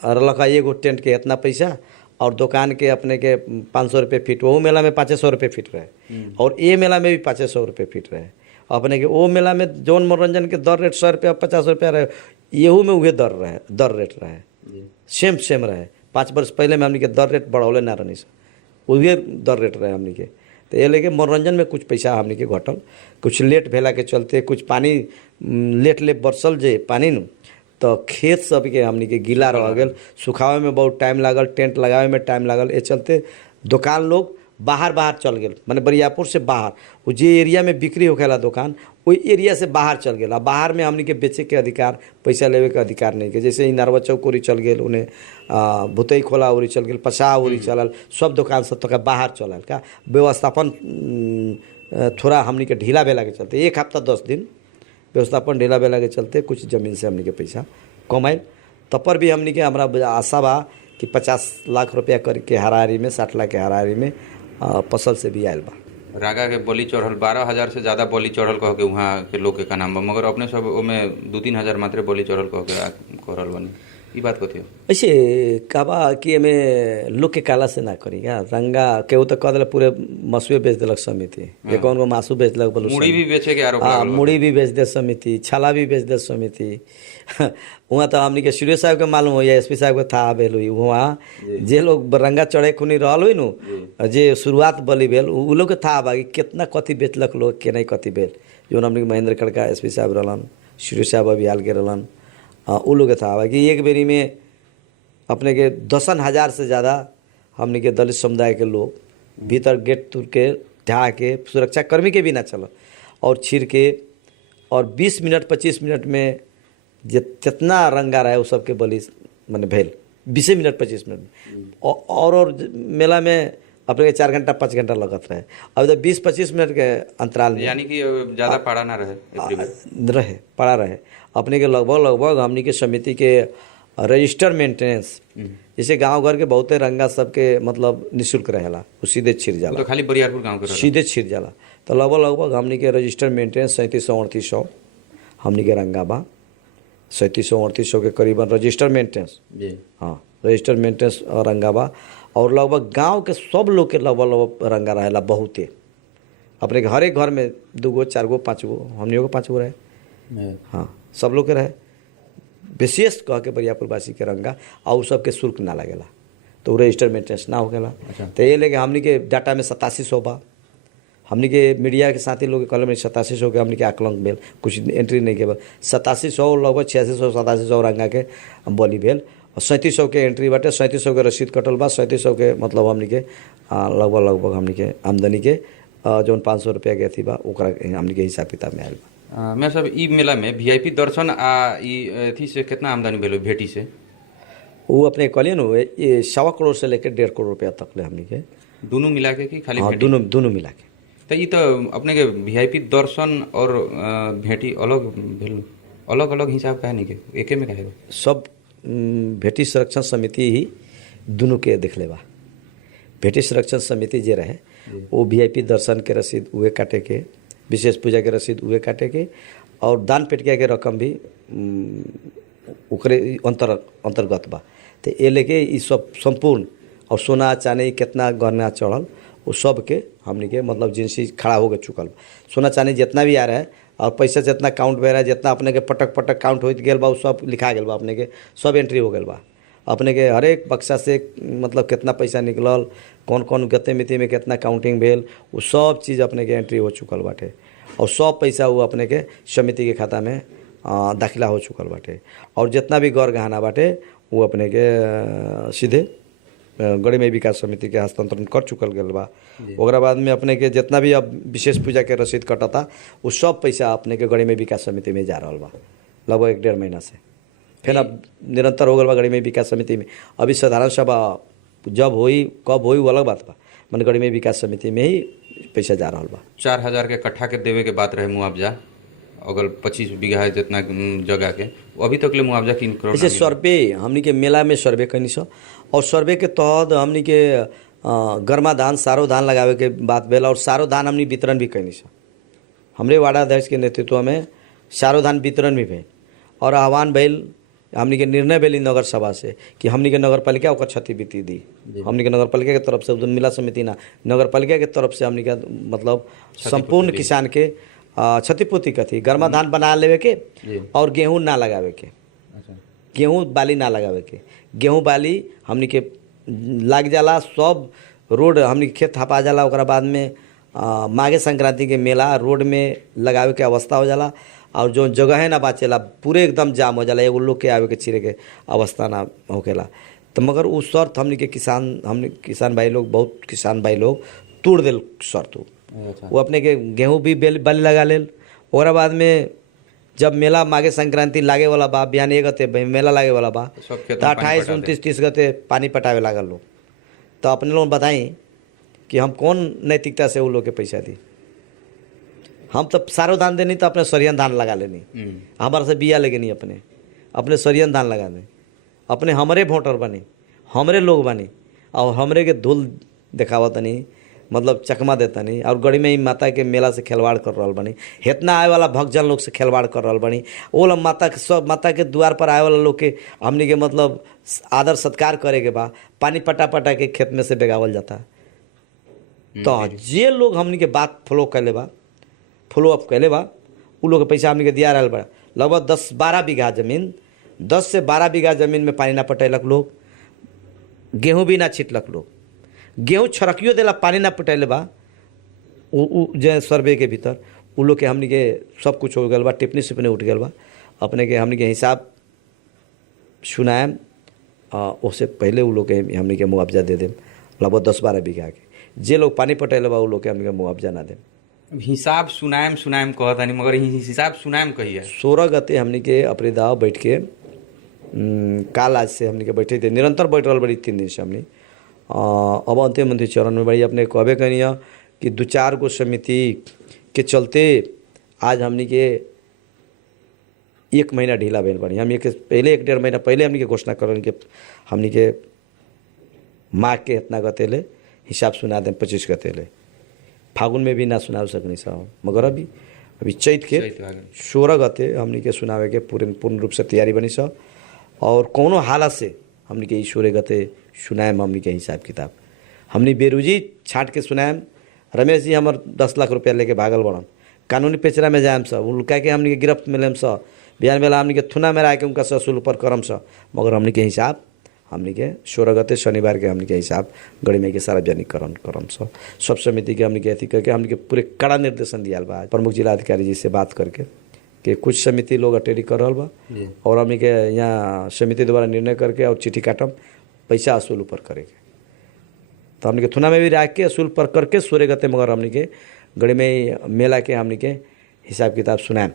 रख, एगो टेंट के इतना पैसा और दुकान के अपने के 500 रुपये फीट, वो मेला में 500 रुपये फीट रहे और ये मेला में भी 500 रुपये फीट रहे। अपने के वो मेला में जौन मनोरंजन के दर रेट 100 रुपया 50 रुपया रहे, येहू में उहे दर रेट रहे, सेम रहे। 5 वर्ष पहले में हमने के दर रेट बढ़ौले ना रहनी से, उहे दर रेट रहे हमने के। तो ये लेके मनोरंजन में कुछ पैसा हमने के घटल, कुछ लेट भेला के चलते, कुछ पानी लेट बरसल जे पानी न, तो खेत सब के हमने के गीला रह गए, सुखावे में बहुत टाइम लागल, टेंट लगावे में टाइम लागल। ये चलते दुकान लोग बाहर चल गए, माने बरियापुर से बाहर, वो जे एरिया में बिक्री होखेला दुकान वही एरिया से बाहर चल गया। बाहर में हमने के बेचे के अधिकार, पैसा लेवे के अधिकार नहीं के। जैसे नरवा चौक उरी चल गए, उन्हें भुतई खोला उरी चल गए, पसा उरी चलल, सब दुकान सब तो बाहर चलल का व्यवस्थापन थोड़ा हमने के ढीला भेला के चलते 1 हफ्ता 10 दिन व्यवस्थापन ढीला भेला के चलते कुछ ज़मीन से हमने के पैसा कमाइल। तब पर भी हमने के हमारा आशा बा कि 50 लाख रुपया करके हाराहारी में, 60 लाख के हाराहारी में फसल से भी आयल बा। रागा के बलि चढ़ल 12,000 से ज़्यादा बलि चढ़ल कह के वहाँ के लोग के का नाम बा, मगर अपने सब में 2-3 हज़ार मात्र बलि चढ़ल कह के करल बनी। ये बात कथी हो? ऐसे काबा कि एमे लोग के काला से ना करी क्या रंगा केहू तो कह दिल पूरे मसुए बेच दिलक समिति, या कौन को मासू बेच दिलक, मुड़ी भी बेचे के आरोप हाँ, मुड़ी भी बेच दे समिति, छाला भी बेच दे समिति। वहाँ तो हमने के सूर्य साहब के मालूम हो या एसपी साहब के था भेल हुई, वहाँ जे लोग रंगा चढ़े खुनी रहल हुई नु, जे शुरुआत बलि भेल उ लोग के था बा कि कितना कथी बेचलक लोग के नहीं कथी भेल। जो हमने महेंद्र खड़का एसपी साहब रहलन, सूर्य साहब अभी हाल के रहलन, उ लोग के था कि एक बेरी में अपने के 10,000 से ज़्यादा हमने के दलित समुदाय के लोग भीतर गेट तुर के ढा के, सुरक्षा कर्मी के भी ना चल और छिड़ के, और 20 मिनट 25 मिनट में जितना रंगा रहे वो सबके बलि मैंने भेल 20 मिनट 25 मिनट में। और मेला में अपने के 4 घंटा 5 घंटा लगत रहे। अब तो 20-25 मिनट के अंतराल में, यानी कि ज़्यादा पड़ा ना रहे पड़ा रहे अपने के लगभग हमनी के समिति के रजिस्टर मेंटेनेंस, जैसे गांव घर के बहुते रंगा सबके मतलब निःशुल्क रहेला, वो सीधे छिड़ जाला, तो खाली बरियारपुर गांव के सीधे छिड़ जाला। तो लगभग हमनी के रजिस्टर मेंटेनेंस 3700-3800 हमनी के रंगा बा, 3700-3800 के करीबन रजिस्टर मेंटेनेंस। हाँ, रजिस्टर मेंटेनेंस रंगा बा। और लगभग गांव के सब लोग के लगभग रंगा रहेला बहुते। अपने के हर एक घर में 2 गो 4 गो 5 गो, हमनी को 5 गो रहे। हाँ, सब लोग के रहे, विशेष कह के बरियापुरवासी के रंगा, और सबके शुल्क ना लगेला, तो रजिस्टर मेंटेनेंस ना होगेला। तो ये लेके हमनी के डाटा में 8700 बा। हमनी के मीडिया के साथी लोग कल में 8700 के हमनी के आकलन भेल, कुछ एंट्री नहीं के 8700 लगभग 8600 8700 रंगा के बलि भेल, और 3700 के एंट्री बाटे, 3700 के रसीद कटल बा, 3700 के मतलब हमनी के लगभग हमनी के आमदनी के जौन 500 रुपया के अथी बा ओकरा हमनी के हिसाब किताब में आयल बा। मैं सब ई मेला में वीआईपी दर्शन आ ई अथी से कितना आमदनी भेल भेटी से? वो अपने कहलिए न, ये 1.25 करोड़ से लेकर 1.5 करोड़ रुपया तक ले हमनी के दोनों मिला के कि खाली? हाँ, दोनों मिला के। तो ये तो अपने के वीआईपी दर्शन और भेटी अलग भेल, अलग अलग हिसाब का है नहीं के एके में कहे? सब भेटी संरक्षण समिति ही दोनों के देख लेबा। भेटी संरक्षण समिति जे रहे वो वीआईपी दर्शन के रसीद उहे काटे के, विशेष पूजा के रसीद उहे काटे के, और दान पेटिया के रकम भी ओकरे अंतर्गत बा। तो ये लेके ये सब संपूर्ण, और सोना चांदी कितना गहना चढ़ल वो सब के हमनी के मतलब जिनसी खड़ा होकर चुकल, सोना चांदी जितना भी आ रहा है और पैसा जितना काउंट भे रहा है, जितना अपने के पटक काउंट होत गेल बा वो सब लिखा गेल बा, अपने के सब एंट्री हो गेल बा। अपने के हर एक बक्सा से मतलब कितना पैसा निकलल, कौन कौन गते मिति में कितना काउंटिंग भेल, वो सब चीज़ अपने के एंट्री हो चुकल बाटे, और सब पैसा वो अपने के समिति के खाता में दाखिला हो चुकल बाटे और जितना भी गौर गहना बाटे वो अपने के सीधे गणिमय विकास समिति के हस्तांतरण कर चुकल गल बा। ओकरा बाद में अपने के जितना भी अब विशेष पूजा के रसीद कटता वो सब पैसा अपने के गणिमय विकास समिति में जा रहा बा लगभग 1-1.5 महीना से। फिर अब निरंतर हो गल बा गणिमय विकास समिति में। अभी साधारण सभा जब होई कब होई वो अलग बात बा, मन गणिमय विकास समिति में ही पैसा जा रहा बा। 4,000 के कट्ठा के देवे के बात रहे मुआवजा, अगर 25 बीघा जितना जगह के अभी तक ले मुआवजा 3 करोड़। ऐसे सर्वे हमनी के मेला में सर्वे कैनी छ और सर्वे के तहत हमनी के गर्मा धान सारो धान लगावे के बात भेल और सारो धान हमनी वितरण भी कैनी छ। हमरे वार्डाध्यक्ष के नेतृत्व में सारो धान वितरण भी भेल और आह्वान भेल हमनी के निर्णय भेल नगर सभा से कि हमनी के नगर पालिका ओकर क्षतिपूर्ति दी। हमनी के नगर पालिका के तरफ से मेला समिति ना नगर पालिका के तरफ से हमनी के मतलब संपूर्ण किसान के क्षतिपूर्ति कथी गर्मा धान बना लेवे के और गेहूं ना लगावे के। गेहूं बाली ना लगावे के, गेहूं बाली हमनी के लाग जाला, सब रोड हमनी के खेत हपा जाला। ओकरा बाद में माघे संक्रांति के मेला रोड में लगावे के अवस्था हो जाला और जो जगह है ना बाचेला पूरे एकदम जाम हो जाला, एगो लोग के आवे के चिरे के अवस्था ना होकेला। तो मगर उस शर्त हमनी के किसान भाई लोग बहुत किसान भाई लोग तोड़ देल शर्त वो अपने के गेहूं भी बाली लगा लेल। ओकरा बाद में जब मेला माघे संक्रांति लागे वाला बा, बिहान 1 गते मेला लागे वाला बा तो 28, 29, 30 गते पानी पटावे लागल लोग। तो अपने लोग बताई कि हम कौन नैतिकता से वो लोग के पैसा दी। हम तो सारो धान देनी तो अपने सरियन धान लगा लेनी, हमारे से बिया लेगे नहीं, अपने सरियन धान लगा दें, अपने हमरे वोटर बनी, हमरे लोग बनी और हमरे के धूल दिखावत नहीं, मतलब चकमा देता नहीं और गणिमय माता के मेला से खिलवाड़ कर रहा बनी। इतना आए वाला भक्तजन लोग से खिलवाड़ कर रहा बनी। वो लोग माता के द्वार पर आए वाला लोग के हमनी के मतलब आदर सत्कार करे के बा, पानी पटा पटा के खेत में से बेगावल जाता। तो जे लोग हमनी के बात फॉलो अप कैले बा उ लोग के पैसा हमनी के दिया रहा बा। लगभग 10-12 बीघा जमीन 10 से 12 बीघा जमीन में पानी ना पटेलक लोग, गेहूं भी ना छिटलक लोग, गेहूं छरकियो देला पानी ना पटेले बा। जो सर्वे के भीतर उ लोग के हमनी के सब कुछ हो गल बा, टिप्पणी सिपनी उठ गल बा। अपने के हमनी के हिसाब सुनाएम उससे पहले उ लोग के हमनी के मुआवजा दे देम लगभग 10-12 बीघा के। जे लोग पानी पटेले बा उ लोग के हमनी के मुआवजा ना देम। हिसाब सुनाएम कहतानी मगर हिसाब सुनाएम कहिए 16 गते हमनी के अपने दाव बैठ के काल आज से हमनी के बैठे थे, निरंतर बैठ रहा बड़ी 3 दिन से हमनी। अब अंतिम मंत्री चरण में बड़ी अपने कहबे कही कि 2-4 गो समिति के चलते आज हमनी के 1 महीना ढीला भेल बनी। हम एक पहले 1-1.5 महीना पहले हमनी के घोषणा करन के हमनी के माघ के इतना गते ले हिसाब सुना दें 25 गते ले, फागुन में भी ना सुना सकनी साहब, मगर अभी चैत के 16 गते हमनी के सुनावे के पूर्ण रूप से तैयारी बनी सा और कोनो हालत से हमनी के 16 गते सुनाएम। हमनी के हिसाब किताब हमनी बेरुजी छाट के सुनाएम। रमेश जी हमार 10 लाख रुपया लेके भागल बड़न, कानूनी पेचरा में जाएम सब, उनका के हमनी के गिरफ्त मिलेम सब, बिहान बेला हमनी के थुना में रह के उनका ससुल ऊपर करम सब। मगर हमनी के हिसाब हमनी के 16 गते शनिवार के हमनी के हिसाब गणिमय के सार्वजनिकरण करम सब समिति के हमनी के अथी करके हमनी के पूरे कड़ा निर्देशन दिया बा। प्रमुख जिला अधिकारी जी से बात करके कि कुछ समिति लोग अटेरी कर रहा बा और हमनी के यहाँ समिति द्वारा निर्णय करके और चिट्ठी काटम पैसा असूल ऊपर करेंगे। तो हमनी के थुना में भी रख के असूल पर करके 16 गते मगर हमनी के गणिमय मेला के हमनी के हिसाब किताब सुनाएम।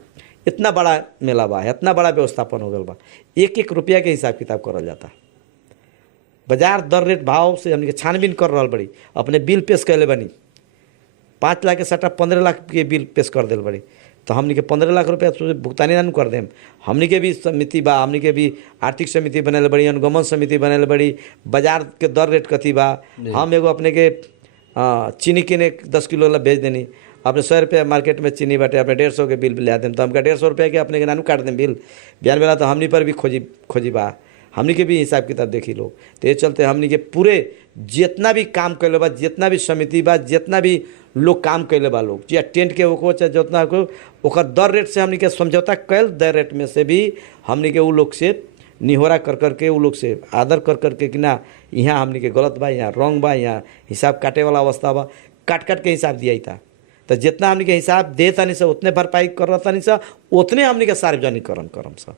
इतना बड़ा मेला बा, इतना बड़ा व्यवस्थापन हो गल बा, 1-1 रुपया के हिसाब किताब करल जाता। बाजार दर रेट भाव से हमनी के छानबीन कर रहा बड़ी, अपने बिल पेश कैले बनी 5 लाख के सट्टा 15 लाख के बिल पेश कर दिल बड़ी। तो हमनी के 15 लाख रुपया भुगतानी ना कर देम। हमनी के भी समिति बा, हमनी के भी आर्थिक समिति बनल बड़ी, अनुगमन समिति बनल बड़ी, बाजार के दर रेट कथी बा। हम एगो अपने के चीनी किने 10 किलो ला भेज देनी, अपने 100 रुपया मार्केट में चीनी बाटे, अपने 150 के बिल ले देम तो हमका 150 रुपया के अपने के नानू काट देम बिल। बिहान बेला तो हमनी पर भी खोजी बा, हमनी के भी हिसाब किताब देखी लोग। तो ये चलते हमनी के पूरे जितना भी काम कैले बा, जितना भी समिति बा, जितना भी लोग काम कैले बा लोग, चाहे टेंट के हो चाहे जितना को ओकर दर रेट से हमनी के समझौता कैल, दर रेट में से भी हमनी के उ लोग से निहोरा कर करके उ लोग से आदर कर करके कि ना यहाँ हमनी के गलत बा, यहाँ रॉन्ग बा, यहाँ हिसाब काटे वाला अवस्था बा, काट के हिसाब दिया था। तो जितना हमनी के हिसाब दे तानी सा उतने भरपाई कर रहा तानी सा, उतने हमनी के सार्वजनिकरण करम सा।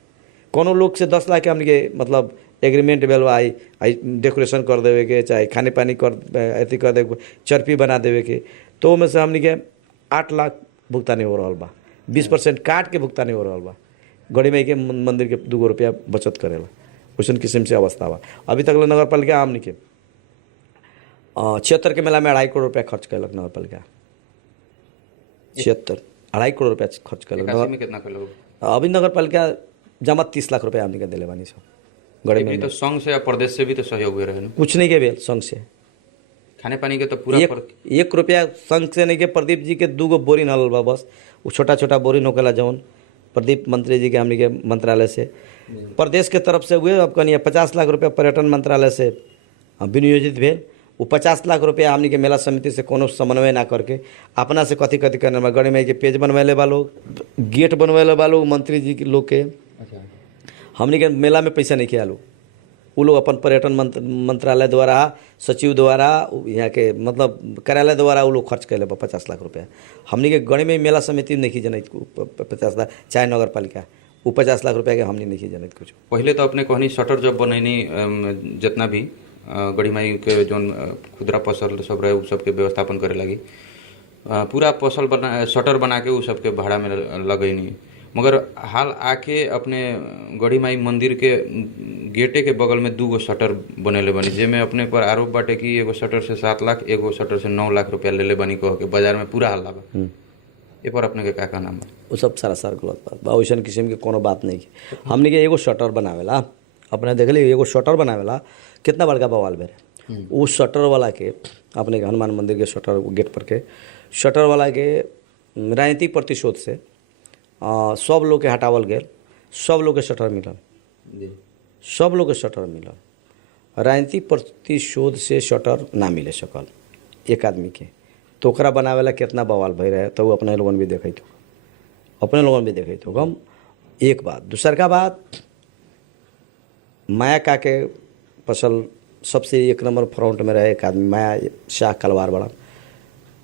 कोनो लोग से 10 लाख के हमनी के मतलब एग्रीमेंट भेल बा, आई डेकोरेशन कर देवे के, चाहे खाने पानी कर अथी कर देवे, चरपी बना देवे के, तो में से हमनी के 8 लाख भुगतानी हो रहा बा, 20% काट के भुगतानी हो रहा बा। गड़ी माई के मंदिर के 2 रुपया बचत करेला, वैसन किस्म से अवस्था बा। अभी तक नगर पालिका हमनी के 76 के मेला में 2.5 करोड़ रुपया खर्च कैलक नगर पालिका। 76 2.5 करोड़ रुपया खर्च कैलक। में कितना कर अभी नगर पालिका जमा 30 लाख रुपया हमनी के दिले बानी सब। गड़ी में तो संघ से या प्रदेश से भी तो सहयोग हुए रहे ना? कुछ नहीं के भेल संघ से, खाने पानी के तो पूरा 1 रुपया संघ से नहीं के। प्रदीप जी के 2 गो बोरिंग हल बा बस, वो छोटा छोटा बोरिंग होकेला जौन प्रदीप मंत्री जी के हमनी के मंत्रालय से प्रदेश के तरफ से हुए। अब कहीं 50 लाख रुपया पर्यटन मंत्रालय से विनियोजित भेल। वो 50 लाख रुपया हमनी के मेला समिति से कोनो समन्वय ना करके अपना से कथी कथी करने में गड़ी में के पेज बनवेले बा लोग, गेट बनवेले बा लोग, मंत्री जी के लोग के। हमनी के मेला में पैसा नहीं खियालू, वो लोग अपन पर्यटन मंत्रालय द्वारा, सचिव द्वारा, यहाँ के मतलब कार्यालय द्वारा वो लोग खर्च कैले 50 लाख रुपया। हमनी के गड़ी में मेला समिति नहीं जनत 50 लाख, चाहे नगर पालिका, वो 50 लाख रुपया के हमनी नहीं जनत कुछ। पहले तो अपने कहनी शटर जब बनैनी जितना भी गड़ी माई के जो खुदरा फसल सब रहे उ सबके व्यवस्थापन करे लगी, पूरा फसल बना शटर बना के उ सबके भाड़ा में लगैनी। मगर हाल आके अपने गड़ी माई मंदिर के गेटे के बगल में 2 गो शटर बनेले बनी, जेमे अपने पर आरोप बाटे कि एगो शटर से 7 लाख, एगो शटर से 9 लाख रुपया लेले बनी कह के बाजार में पूरा हल्ला बा। ए पर अपने के का कहना बा? वो सब सरासर गलत बात बा, वैसन किस्म के कोनो बात नहीं है। हमने के एगो शटर बनावेला, अपने देख ली एगो शटर बनावेला कितना बड़का बवाल बेरे। उस शटर वाला के अपने के हनुमान मंदिर के शटर गेट पर के शटर वाला के राजनीतिक प्रतिशोध से सब लोग के हटावल गए, सब लोग के शटर मिलल, सब लोग के शटर मिलल। राजनीतिक प्रतिशोध से शटर ना मिले सकल एक आदमी के, तो ओकरा बनावेला कितना बवाल भई रहे, तो वो अपने लोगन भी देखे तो, अपने लोगन भी देखे तो हम एक बात। दूसर का बात, माया का के फसल सबसे 1 नंबर फ्रंट में रहे एक आदमी, माया शाह कलवार बड़ा,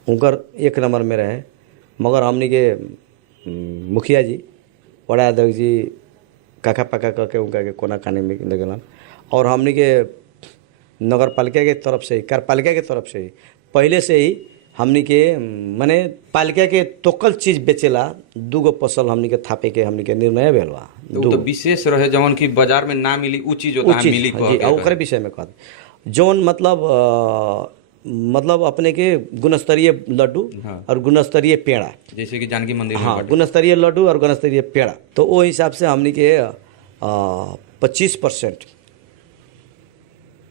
उनकर 1 नंबर में रहे। मगर हमनी के मुखिया जी, बड़ा अध्यक्ष जी काका पका करके उनका के कोना खाने में लगलन। और हमनी के नगर पालिका के तरफ से, कार्यपालिका के तरफ से पहले से ही हमनी के माने पालिका के तोकल चीज बेचेला 2 गो फसल हमनी के थापे के हमनी के निर्णय भेल बा। तो विशेष रहे जवन की बाजार में ना मिली उ चीज होता है मिली कह के ओकर विषय में कहत जौन मतलब अपने के गुणस्तरीय लड्डू और गुणस्तरीय पेड़ा, जैसे कि जानकी मंदिर हाँ, गुणस्तरीय लड्डू और गुणस्तरीय पेड़ा, तो वो हिसाब से हमनी के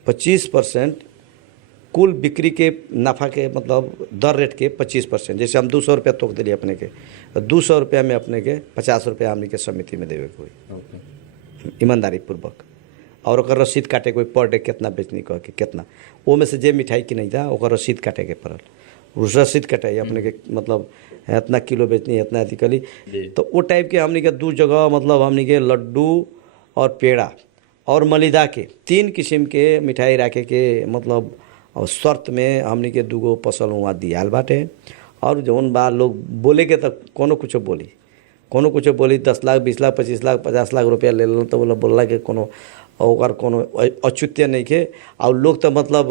25% कुल बिक्री के नफ़ा के मतलब दर रेट के 25%। जैसे हम 200 रुपया तोक दिली अपने के, 200 रुपया में अपने के 50 रुपया हमनी के समिति में देवे के हुई ईमानदारी पूर्वक। और ओकर रसीद काटे कोई पर डे कितना बेचनी कह के कितना, वो में से जे मिठाई की नहीं था ओकर रसीद काटे के पड़ल, उस रसीद कटाई अपने के मतलब इतना किलो बेचनी इतना अथी कली। तो वो टाइप के हमनी के 2 जगह मतलब हमनी के लड्डू और पेड़ा और मलिदा के 3 किस्म के मिठाई रखे के मतलब और शर्त में हमनी के 2 गो फसल वहाँ दियाल बाटे। और जौन बा लोग बोले के तो कोनो कुछ बोली 10 लाख 20 लाख 25 लाख 50 लाख रुपया ले लो, तो बोला के कोनो ओकर कोनो औचित्य नहीं के। और लोग तो मतलब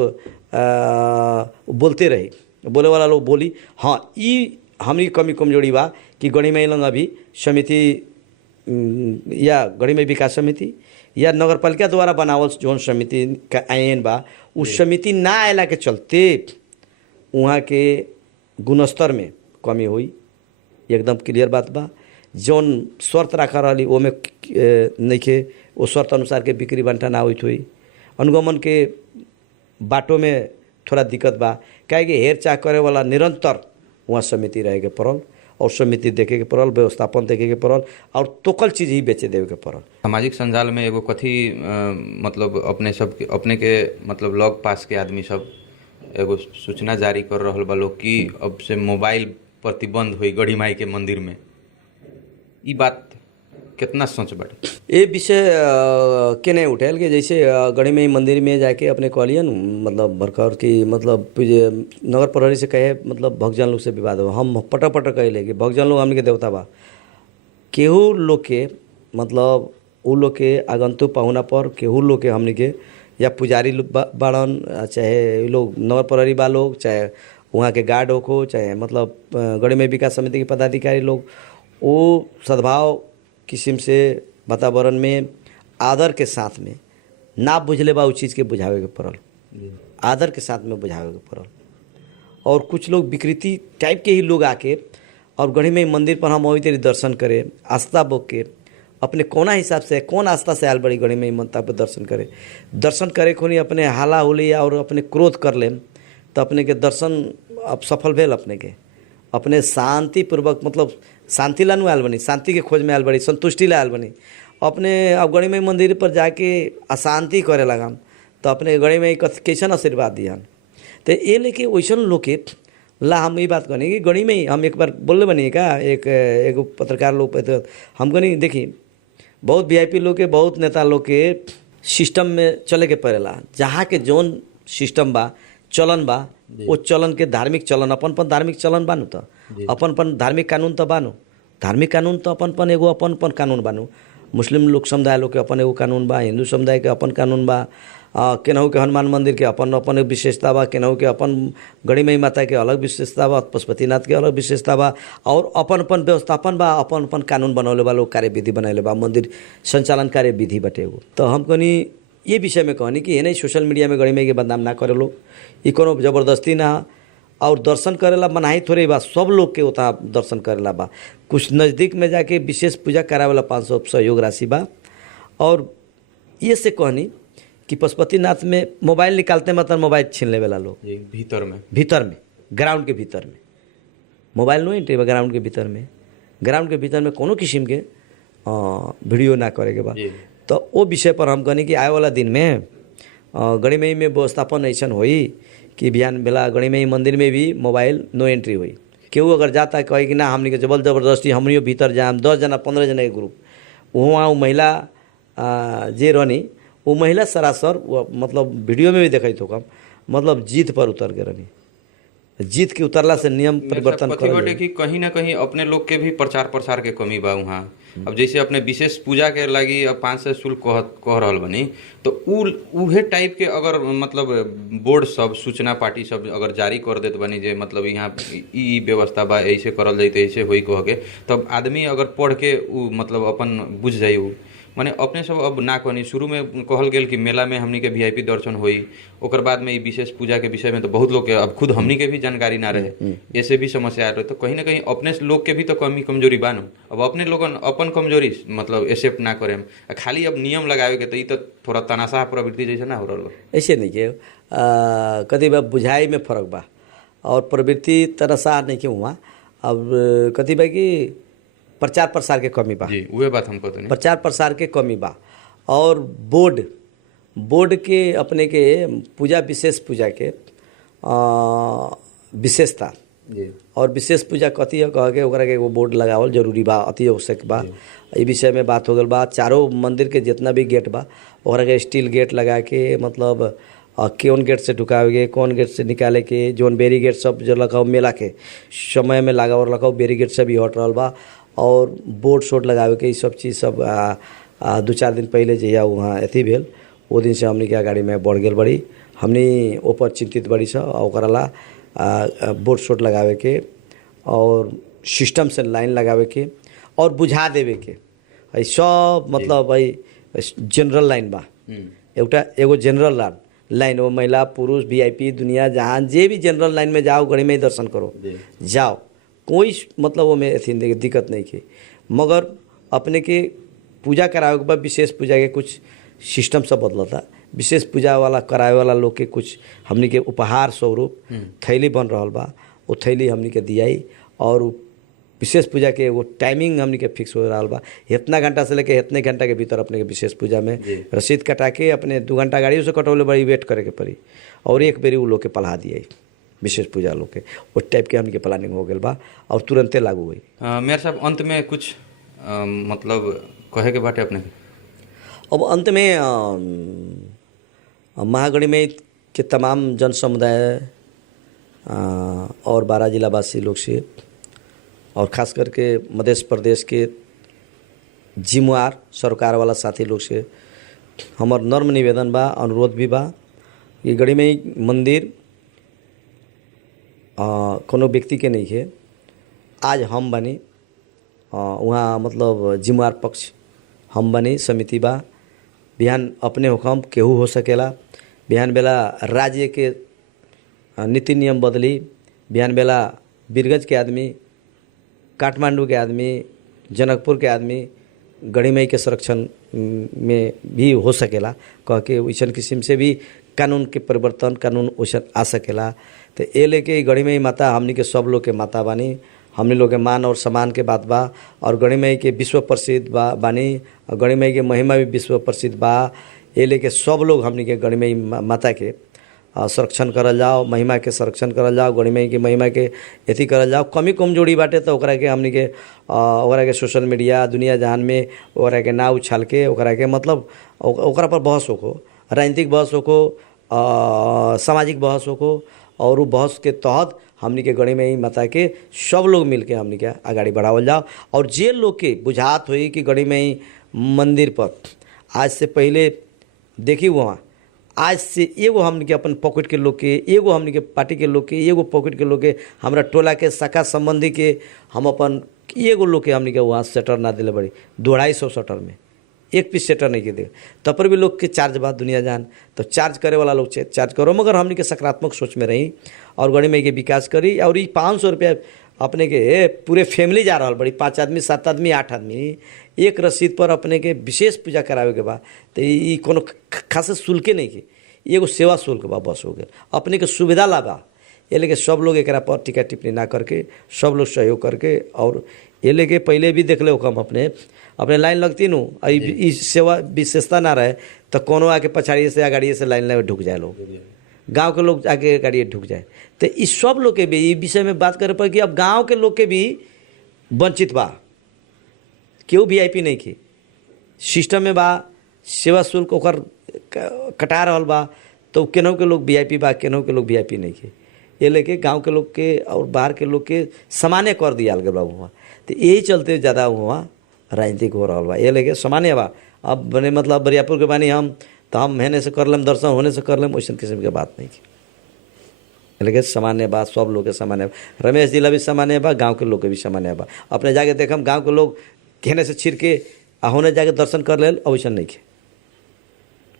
बोलते रही, बोले वाला लोग बोली। हाँ, ई हमनी कमी कमजोरी बा कि गड़ी में लंग अभी समिति या गड़ी में विकास समिति या नगर पालिका द्वारा बनावल जौन समिति का आयन बा, उस समिति ना आयला के चलते वहाँ के गुणस्तर में कमी हुई, एकदम क्लियर बात बा। जौन शर्त रखा रही वो में नहीं के, वो शर्त अनुसार के बिक्री बंटा ना होत हुई। अनुगमन के बाटों में थोड़ा दिक्कत बा, काहे कि हेर चाह करे वाला निरंतर वहाँ समिति रहे के पड़ल और समिति देखे के पड़ल, व्यवस्थापन देखे के पड़ल और तोकल चीज ही बेचे देवे के पड़ल। सामाजिक संजाल में एगो कथी मतलब अपने के मतलब लॉग पास के आदमी सब एगो सूचना जारी कर रहल बा लोग कि अब से मोबाइल प्रतिबंध हुई गढ़ी माई के मंदिर में। ई बात कितना सोच बाटे? ये विषय के नहीं उठायल कि जैसे गढ़ीमई मंदिर में जाके अपने कहलियन मतलब भरकर की मतलब नगर प्रहरी से कहे मतलब भक्तजन लोग से विवाद हो। हम पटर पटर कहले कि भक्तजन लोग हमने के देवता बा, केहू लोग के मतलब उ लोग के आगंतुक पाहुना पर केहू लोग के हमने के या पुजारी बाड़न, चाहे लोग नगर प्रहरी बा लोग, चाहे वहाँ के गार्ड हो, चाहे मतलब गढ़ीमई विकास समिति के पदाधिकारी लोग, वो सद्भाव किस्म से वातावरण में आदर के साथ में ना बुझले बा उस चीज़ के बुझावे के पड़ल, आदर के साथ में बुझावे के पड़ल। और कुछ लोग विकृति टाइप के ही लोग आके और गढ़ीमई मंदिर पर हम वही तेरी दर्शन करे आस्था बोक के अपने कोना हिसाब से कौन आस्था से आयल बड़ी गढ़ीमई मंदिर पर दर्शन करे खुनी अपने हाला होली और अपने क्रोध कर लेम तो अपने के दर्शन अब सफल भेल, अपने शांतिपूर्वक मतलब शांति ला आयल बनी, शांति के खोज में आयल बड़ी, संतुष्टि ला आयल बनी। अपने अब गढ़ीमई मंदिर पर जाके अशांति करे लगाम तो अपने गढ़ीमई कैसन आशीर्वाद दिया। तो ये लेके वैसन लोग के ला हम ये बात कहनी कि गढ़ीमई हम एक बार बोलले बनी का एक पत्रकार लोग पे हम कहनी देखी बहुत वीआईपी लोग के बहुत नेता लोग के सिस्टम में चले के पड़ेला, जहाँ के जोन सिस्टम बा चलन बा वो चलन के धार्मिक चलन अपन धार्मिक चलन बानू तो अपन धार्मिक कानून तो बानू, धार्मिक कानून तो अपन एगो अपन कानून बानू। मुस्लिम लोग समुदाय लोग के अपन एगो कानून बा, हिंदू समुदाय के अपन कानून बा, केनहू के हनुमान मंदिर के अपन विशेषता बा, केनहू के अपन गढ़ीमई माता के अलग विशेषता बा, पशुपतिनाथ के अलग विशेषता बा और अपन व्यवस्थापन बा, अपन कानून बनौले बा, लोग कार्यविधि बनैले बा, मंदिर संचालन कार्यविधि बाटे एगो। तो हम कहनी ये विषय में कहनी कि नहीं सोशल मीडिया में गढ़ीमई के बदनाम ना करे लोग, ये कोनो जबरदस्ती ना और दर्शन करेला मनाही थोड़े बा, सब लोग के उतना दर्शन करेला बा। कुछ नज़दीक में जाके विशेष पूजा करावेला 500 सहयोग राशि बा। और ये से कहनी कि पशुपतिनाथ में मोबाइल निकालते मतलब मोबाइल छीन लेवेला लोग, भीतर में ग्राउंड के भीतर में मोबाइल नहीं एंट्री बा, ग्राउंड के भीतर में कोनो किस्म के वीडियो ना करे के बा। तो वो विषय पर हम कहनी कि आए वाला दिन में गढ़ीमई में व्यवस्थापन ऐसा होई कि बिहान बेला गढ़ीमई मंदिर में भी मोबाइल नो एंट्री हुई। केहू अगर जाता कहे कि ना हमने के जबरदस्ती हमनियो भीतर जाम 10 जना 15 जना के ग्रुप, वहाँ वो महिला जे रहनी वो महिला सरासर मतलब वीडियो में भी देखा तो कम मतलब जीत पर उतर के रहनी, जीत के उतरला से नियम परिवर्तन कर कि कहीं ना कहीं अपने लोग के भी प्रचार प्रसार के कमी बा वहाँ। अब जैसे अपने विशेष पूजा के लगी अब 500 शुल्क कह रहल बनी तो उहे टाइप के अगर मतलब बोर्ड सब सूचना पार्टी सब अगर जारी कर देत बनी जे मतलब यहाँ ई व्यवस्था बा ऐसे करल जाए ऐसे होई कह के तब आदमी अगर पढ़ के उ मतलब अपन बुझ जाई उ माने अपने सब अब ना कहनी। शुरू में कहल गेल कि मेला में हमनी के वीआईपी दर्शन होई, ओकर बाद में विशेष पूजा के विषय में तो बहुत लोग के अब खुद हमनी के भी जानकारी ना रहे, ऐसे भी समस्या आ रहे। तो कहीं ना कहीं अपने लोग के भी तो कमी कमजोरी बानो। अब अपने लोगन अपन कमजोरी मतलब एक्सेप्ट ना करें, खाली अब नियम लगावे के तो ये तो थोड़ा तनाशाह प्रवृत्ति जैसे ना हो रहा। ऐसे नहीं के कति बा बुझाई में फर्क बा और प्रवृत्ति तनाशाह नहीं के वहाँ। अब कति बा कि प्रचार प्रसार के कमी बा, जी वही बात हम कहते हैं, प्रचार प्रसार के कमी बा। और बोर्ड के अपने के पूजा विशेष पूजा के विशेषता और विशेष पूजा कथी है कह के ओकरा के एगो बोर्ड लगावल जरूरी बा, अति आवश्यक बा। ये विषय में बात हो गल बा। चारों मंदिर के जितना भी गेट बा ओकरा के स्टील गेट लगा के मतलब कौन गेट से ढुकावे के कौन गेट से निकाले के, जोन बैरिकेड सब जो लगाओ मेला के समय में लगाओ रखाओ बैरिकेड से भी हट रहा बा। और बोर्ड शोर्ड लगावे के सब चीज़ सब 2-4 दिन पहले जहिया वहाँ अथी भेल वो दिन से हमने के गाड़ी में बढ़ गल बड़ी, हमने ऊपर चिंतित बड़ी सा ओकरा ला बोर्ड शोर्ड लगावे के और सिस्टम से लाइन लगावे के और बुझा देवे के सब मतलब भाई जनरल लाइन बा, एगो जनरल लाइन वो महिला पुरुष वीआईपी दुनिया जहाँ जे भी जनरल लाइन में जाओ गढ़ीमई दर्शन करो जाओ, कोई मतलब वो में अथी दिक्कत नहीं की। मगर अपने के पूजा करावे के बाद विशेष पूजा के कुछ सिस्टम सब बदलता, विशेष पूजा वाला करावे वाला लोग के कुछ हमनी के उपहार स्वरूप थैली बन रहा बा, वो थैली हमनी के दियाई और विशेष पूजा के वो टाइमिंग हमनी के फिक्स हो रहा बा, इतना घंटा से लेके इतने घंटा के भीतर अपने के विशेष पूजा में रसीद कटा के अपने 2 घंटा गाड़ियों से कटौले बड़ी वेट करे के पड़ी और एक बेरी वो लोग के पढ़ा दिए विशेष पूजा लोग के उस टाइप के हमनी के प्लानिंग हो गल बा और तुरंते लागू हुई। मेयर साहब अंत में कुछ मतलब कहे के बाटे अपने के? अब अंत में महागणिमय के तमाम जन समुदाय और 12 जिलावासी लोग से और खास करके मध्य प्रदेश के जिम्मेवार सरकार वाला साथी लोग से हमार नर्म निवेदन बा, अनुरोध भी बा कि गणिमय मंदिर कोनो व्यक्ति के नहीं है। आज हम बनी वहाँ मतलब जिम्मेवार पक्ष हम बनी, समिति बा। बिहान अपने हुकम केहू हो सकेला, बिहान बेला राज्य के नीति नियम बदली, बिहान बेला बीरगंज के आदमी, काठमांडू के आदमी, जनकपुर के आदमी गणिमय के संरक्षण में भी हो सकेला। कह के वैसन किस्म से भी कानून के परिवर्तन, कानून वैसन आ सकेला। तो ये लेके गणिमय माता हमनी के सब लोग के माता बानी, हमनी लोग के मान और सम्मान के बात बा। और गणिमय के विश्व प्रसिद्ध बानी, और गणिमय के महिमा भी विश्व प्रसिद्ध बा। ये लेके सब लोग हमनी के गणिमय माता के संरक्षण करल जाओ, महिमा के संरक्षण करल जाओ, गणिमय की महिमा के अथी करल जाओ। कमी कमजोरी बाटे तो ओकरा के हमनी के सोशल मीडिया दुनिया जहान में ओकरा के ना उछाल के ओकरा के मतलब ओकरा पर बहस होको, राजनीतिक बहस होको, सामाजिक बहस होको, और वो बहस के तहत हमनी के गणिमय माता के सब लोग मिल के हमनी के आगाड़ी बढ़ावल जाओ। और जे लोग के बुझात हुई कि गणिमय मंदिर पर आज से पहले देखी वहाँ आज से एगो हमनी के अपन पॉकेट के लोग के, एगो हमनी के पार्टी के लोग के, एगो पॉकेट के लोग के, हमरा टोला के शाखा संबंधी के हम अपन एगो लोग के हमनी के वहाँ सेटर ना दिले बड़ी 250 सेटर में एक पीस सेटर नहीं के दे, तब पर भी लोग के चार्ज बात दुनिया जान। तो चार्ज करे वाला लोग चार्ज करो, मगर हमनी के सकारात्मक सोच में रही और गणिमय के विकास करी। और ये 500 रुपया अपने के पूरे फैमिली जा रहा बड़ी, 5 आदमी 7 आदमी 8 आदमी एक रसीद पर अपने के विशेष पूजा करावे के बाद तो ये कोनो खास शुल्क नहीं के, एगो सेवा शुल्क बा, बस हो गया अपने के सुविधा ला बा। ये लेके सब लोग एक पर टीका टिप्पणी ना करके सब लोग सहयोग करके, और ये लेके पहले भी देख ले हम अपने लाइन लगती नू इस सेवा विशेषता ना रहे तो कोनो आके पछाड़िए से गाड़िए से लाइन में ढुक जाए, लोग गांव के लोग आके गाड़िए ढुक जाए। तो इस सब लोग के भी ये विषय में बात करे पर कि अब गांव के लोग के भी वंचित बा, केहू VIP नहीं के सिस्टम में बा, सेवा शुल्क ओकर कटा रहल बा, तो केनहू के लोग VIP बा, केनहू के लोग VIP नहीं के। ये लेके गांव के लोग के और बाहर के लोग के सामान्य कर दिया गया बा वहाँ। तो यही चलते ज़्यादा वहाँ राजनीतिक हो रहा बा। ये लेके सामान्य बा। अब बने मतलब बरियापुर के बानी हम तो हम हेने से कर लेम दर्शन, होने से कर लेम, वैसे किस्म के बात नहीं की। लेकिन सामान्य बात सब लोग के सामान्य बा। रमेश जिला भी सामान्य बा, गाँव के लोग के भी सामान्य बा। अपने जाके देखम गाँव के लोग कहने से छिड़ के होने जाके दर्शन कर ले, वैसा नहीं के।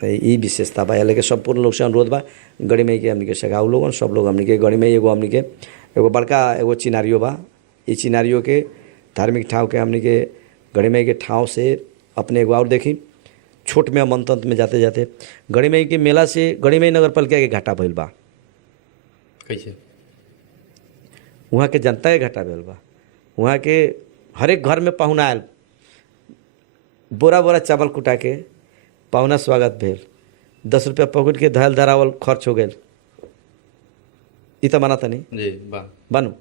ये विशेषता बा। लेकिन संपूर्ण लोग से अनुरोध बा गणिमय के हमनी के सगाऊ लोगन सब लोग हमनी के गणिमय एगो हमनी के एगो बड़का एगो चिनारियो बा। ये चिनारियो के धार्मिक ठाव के हमनी के गणिमय के ठाव से अपने एगो और देखी छोट में मंतंत में जाते जाते गणिमय के मेला से गणिमय नगर पालिका के घाटा भइल बा। कैसे? वहाँ के जनता के घाटा भइल बा। वहाँ के हर एक घर में पाहुना आयल, बोरा बोरा चावल कुटा के पाहुना स्वागत भेल, 10 रुपया पॉकेट के धयल धरावल खर्च हो गए। तो माना था नहीं जी बानू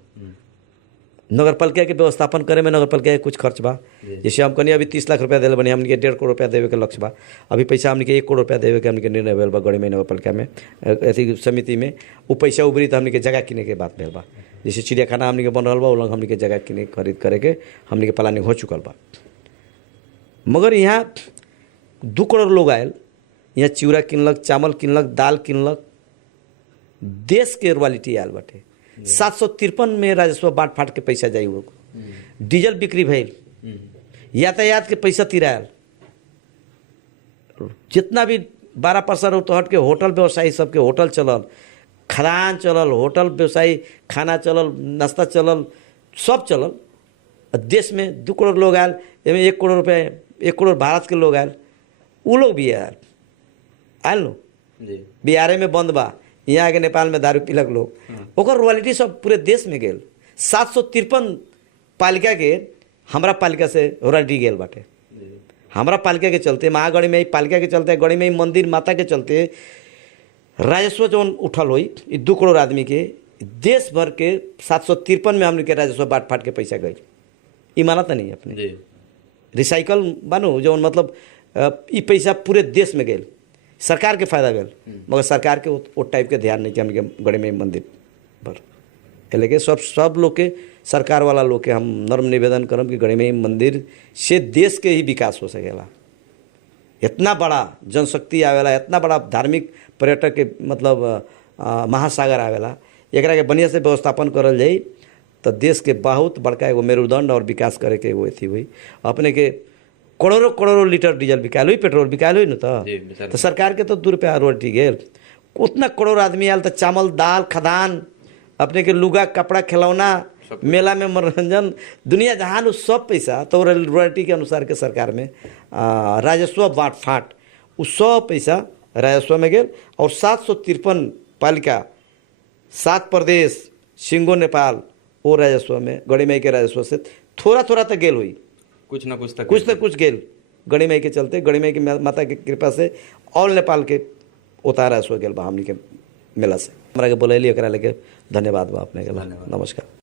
नगर पालिका के व्यवस्थापन करे में नगर पालिका के कुछ खर्च बा। जैसे हम कहीं अभी 30 लाख रुपया दिले बनी, हमने के 1.5 करोड़ रुपया देवे के लक्ष्य बा। अभी पैसा हमने के 1 करोड़ रुपया देवे के हमने के निर्णय भेल बा गणिमय नगर पालिका में ऐसी समिति में। वो पैसा उभरी तो हमने के जगह किने के बात भेल बा। जैसे चिड़ियाखाना हमने के बन रहा बा, वो लोग हमने के जगह किने खरीद करे के हमने के प्लानिंग हो चुकल बा। मगर यहाँ 2 करोड़ लोग आयल, यहाँ चिवड़ा किनलक, चावल किनलक, दाल किनलक, देश के रॉयल्टी आयल बाटे। 753 में राजस्व बांट फाट के पैसा जाई, वो डीजल बिक्री भइल, यातायात के पैसा तिरायल, जितना भी 12% तो हट के होटल व्यवसायी सबके होटल चलल, खदान चलल, होटल व्यवसायी खाना चलल, नाश्ता चलल, सब चलल। देश में 2 करोड़ लोग आयल, एमें 1 करोड़ रुपये 1 करोड़ भारत के लोग आयल, वो लोग भी आयल लो। बिहार में बंद बा, यहाँ आगे नेपाल में दारू पीलक लोग, ओकर रॉयल्टी सब पूरे देश में गेल। 753 पालिका के हमरा पालिका से रॉयल्टी गेल बाटे। हमरा पालिका के चलते, महागणिमय पालिका के चलते, गणिमय मंदिर माता के चलते राजस्व जो उठल हुई 2 करोड़ आदमी के, देश भर के 753 में हमने के राजस्व बांट फाट के पैसा गई। ये माना तो नहीं अपने रिसाइकल बानू जो मतलब ई पैसा पूरे देश में गेल, सरकार के फायदा भेल, मगर सरकार के वो टाइप के ध्यान नहीं कि हमके गणेश मंदिर पर लेके सब लोग के, सरकार वाला लोग के हम नर्म निवेदन करम कि गणेश मंदिर से देश के ही विकास हो सकेला। इतना बड़ा जनशक्ति आवेला, इतना बड़ा धार्मिक पर्यटक के मतलब महासागर आवेला, एकरा के बढ़िया से व्यवस्थापन करल जाई तो देश के बहुत बड़का एगो मेरुदंड और विकास करे के एगो अथी हुई। अपने के करोड़ों लीटर डीजल बिकायल हुई, पेट्रोल बिकायल हुई न, तो सरकार के तो 2 रुपया रोटी गेल। उतना करोड़ आदमी आयल तो चावल दाल खदान, अपने के लुगा कपड़ा खिलौना, मेला में मनोरंजन, दुनिया जहान सब पैसा तो रॉयल्टी के अनुसार के सरकार में राजस्व बाँट फाँट उ सब पैसा राजस्व में गेल। और 753 पालिका 7 प्रदेश सिंगो नेपाल वो राजस्व में गणेश माई के राजस्व से थोड़ा तो गेल हुई, कुछ ना कुछ गेल गणेश माई के चलते, गणेश माई की माता की कृपा से ऑल नेपाल के उतार राजस्व गेल बा हमनी के मेला से। हमरा के बोलैली एकरा लेके धन्यवाद बा अपने के। नमस्कार।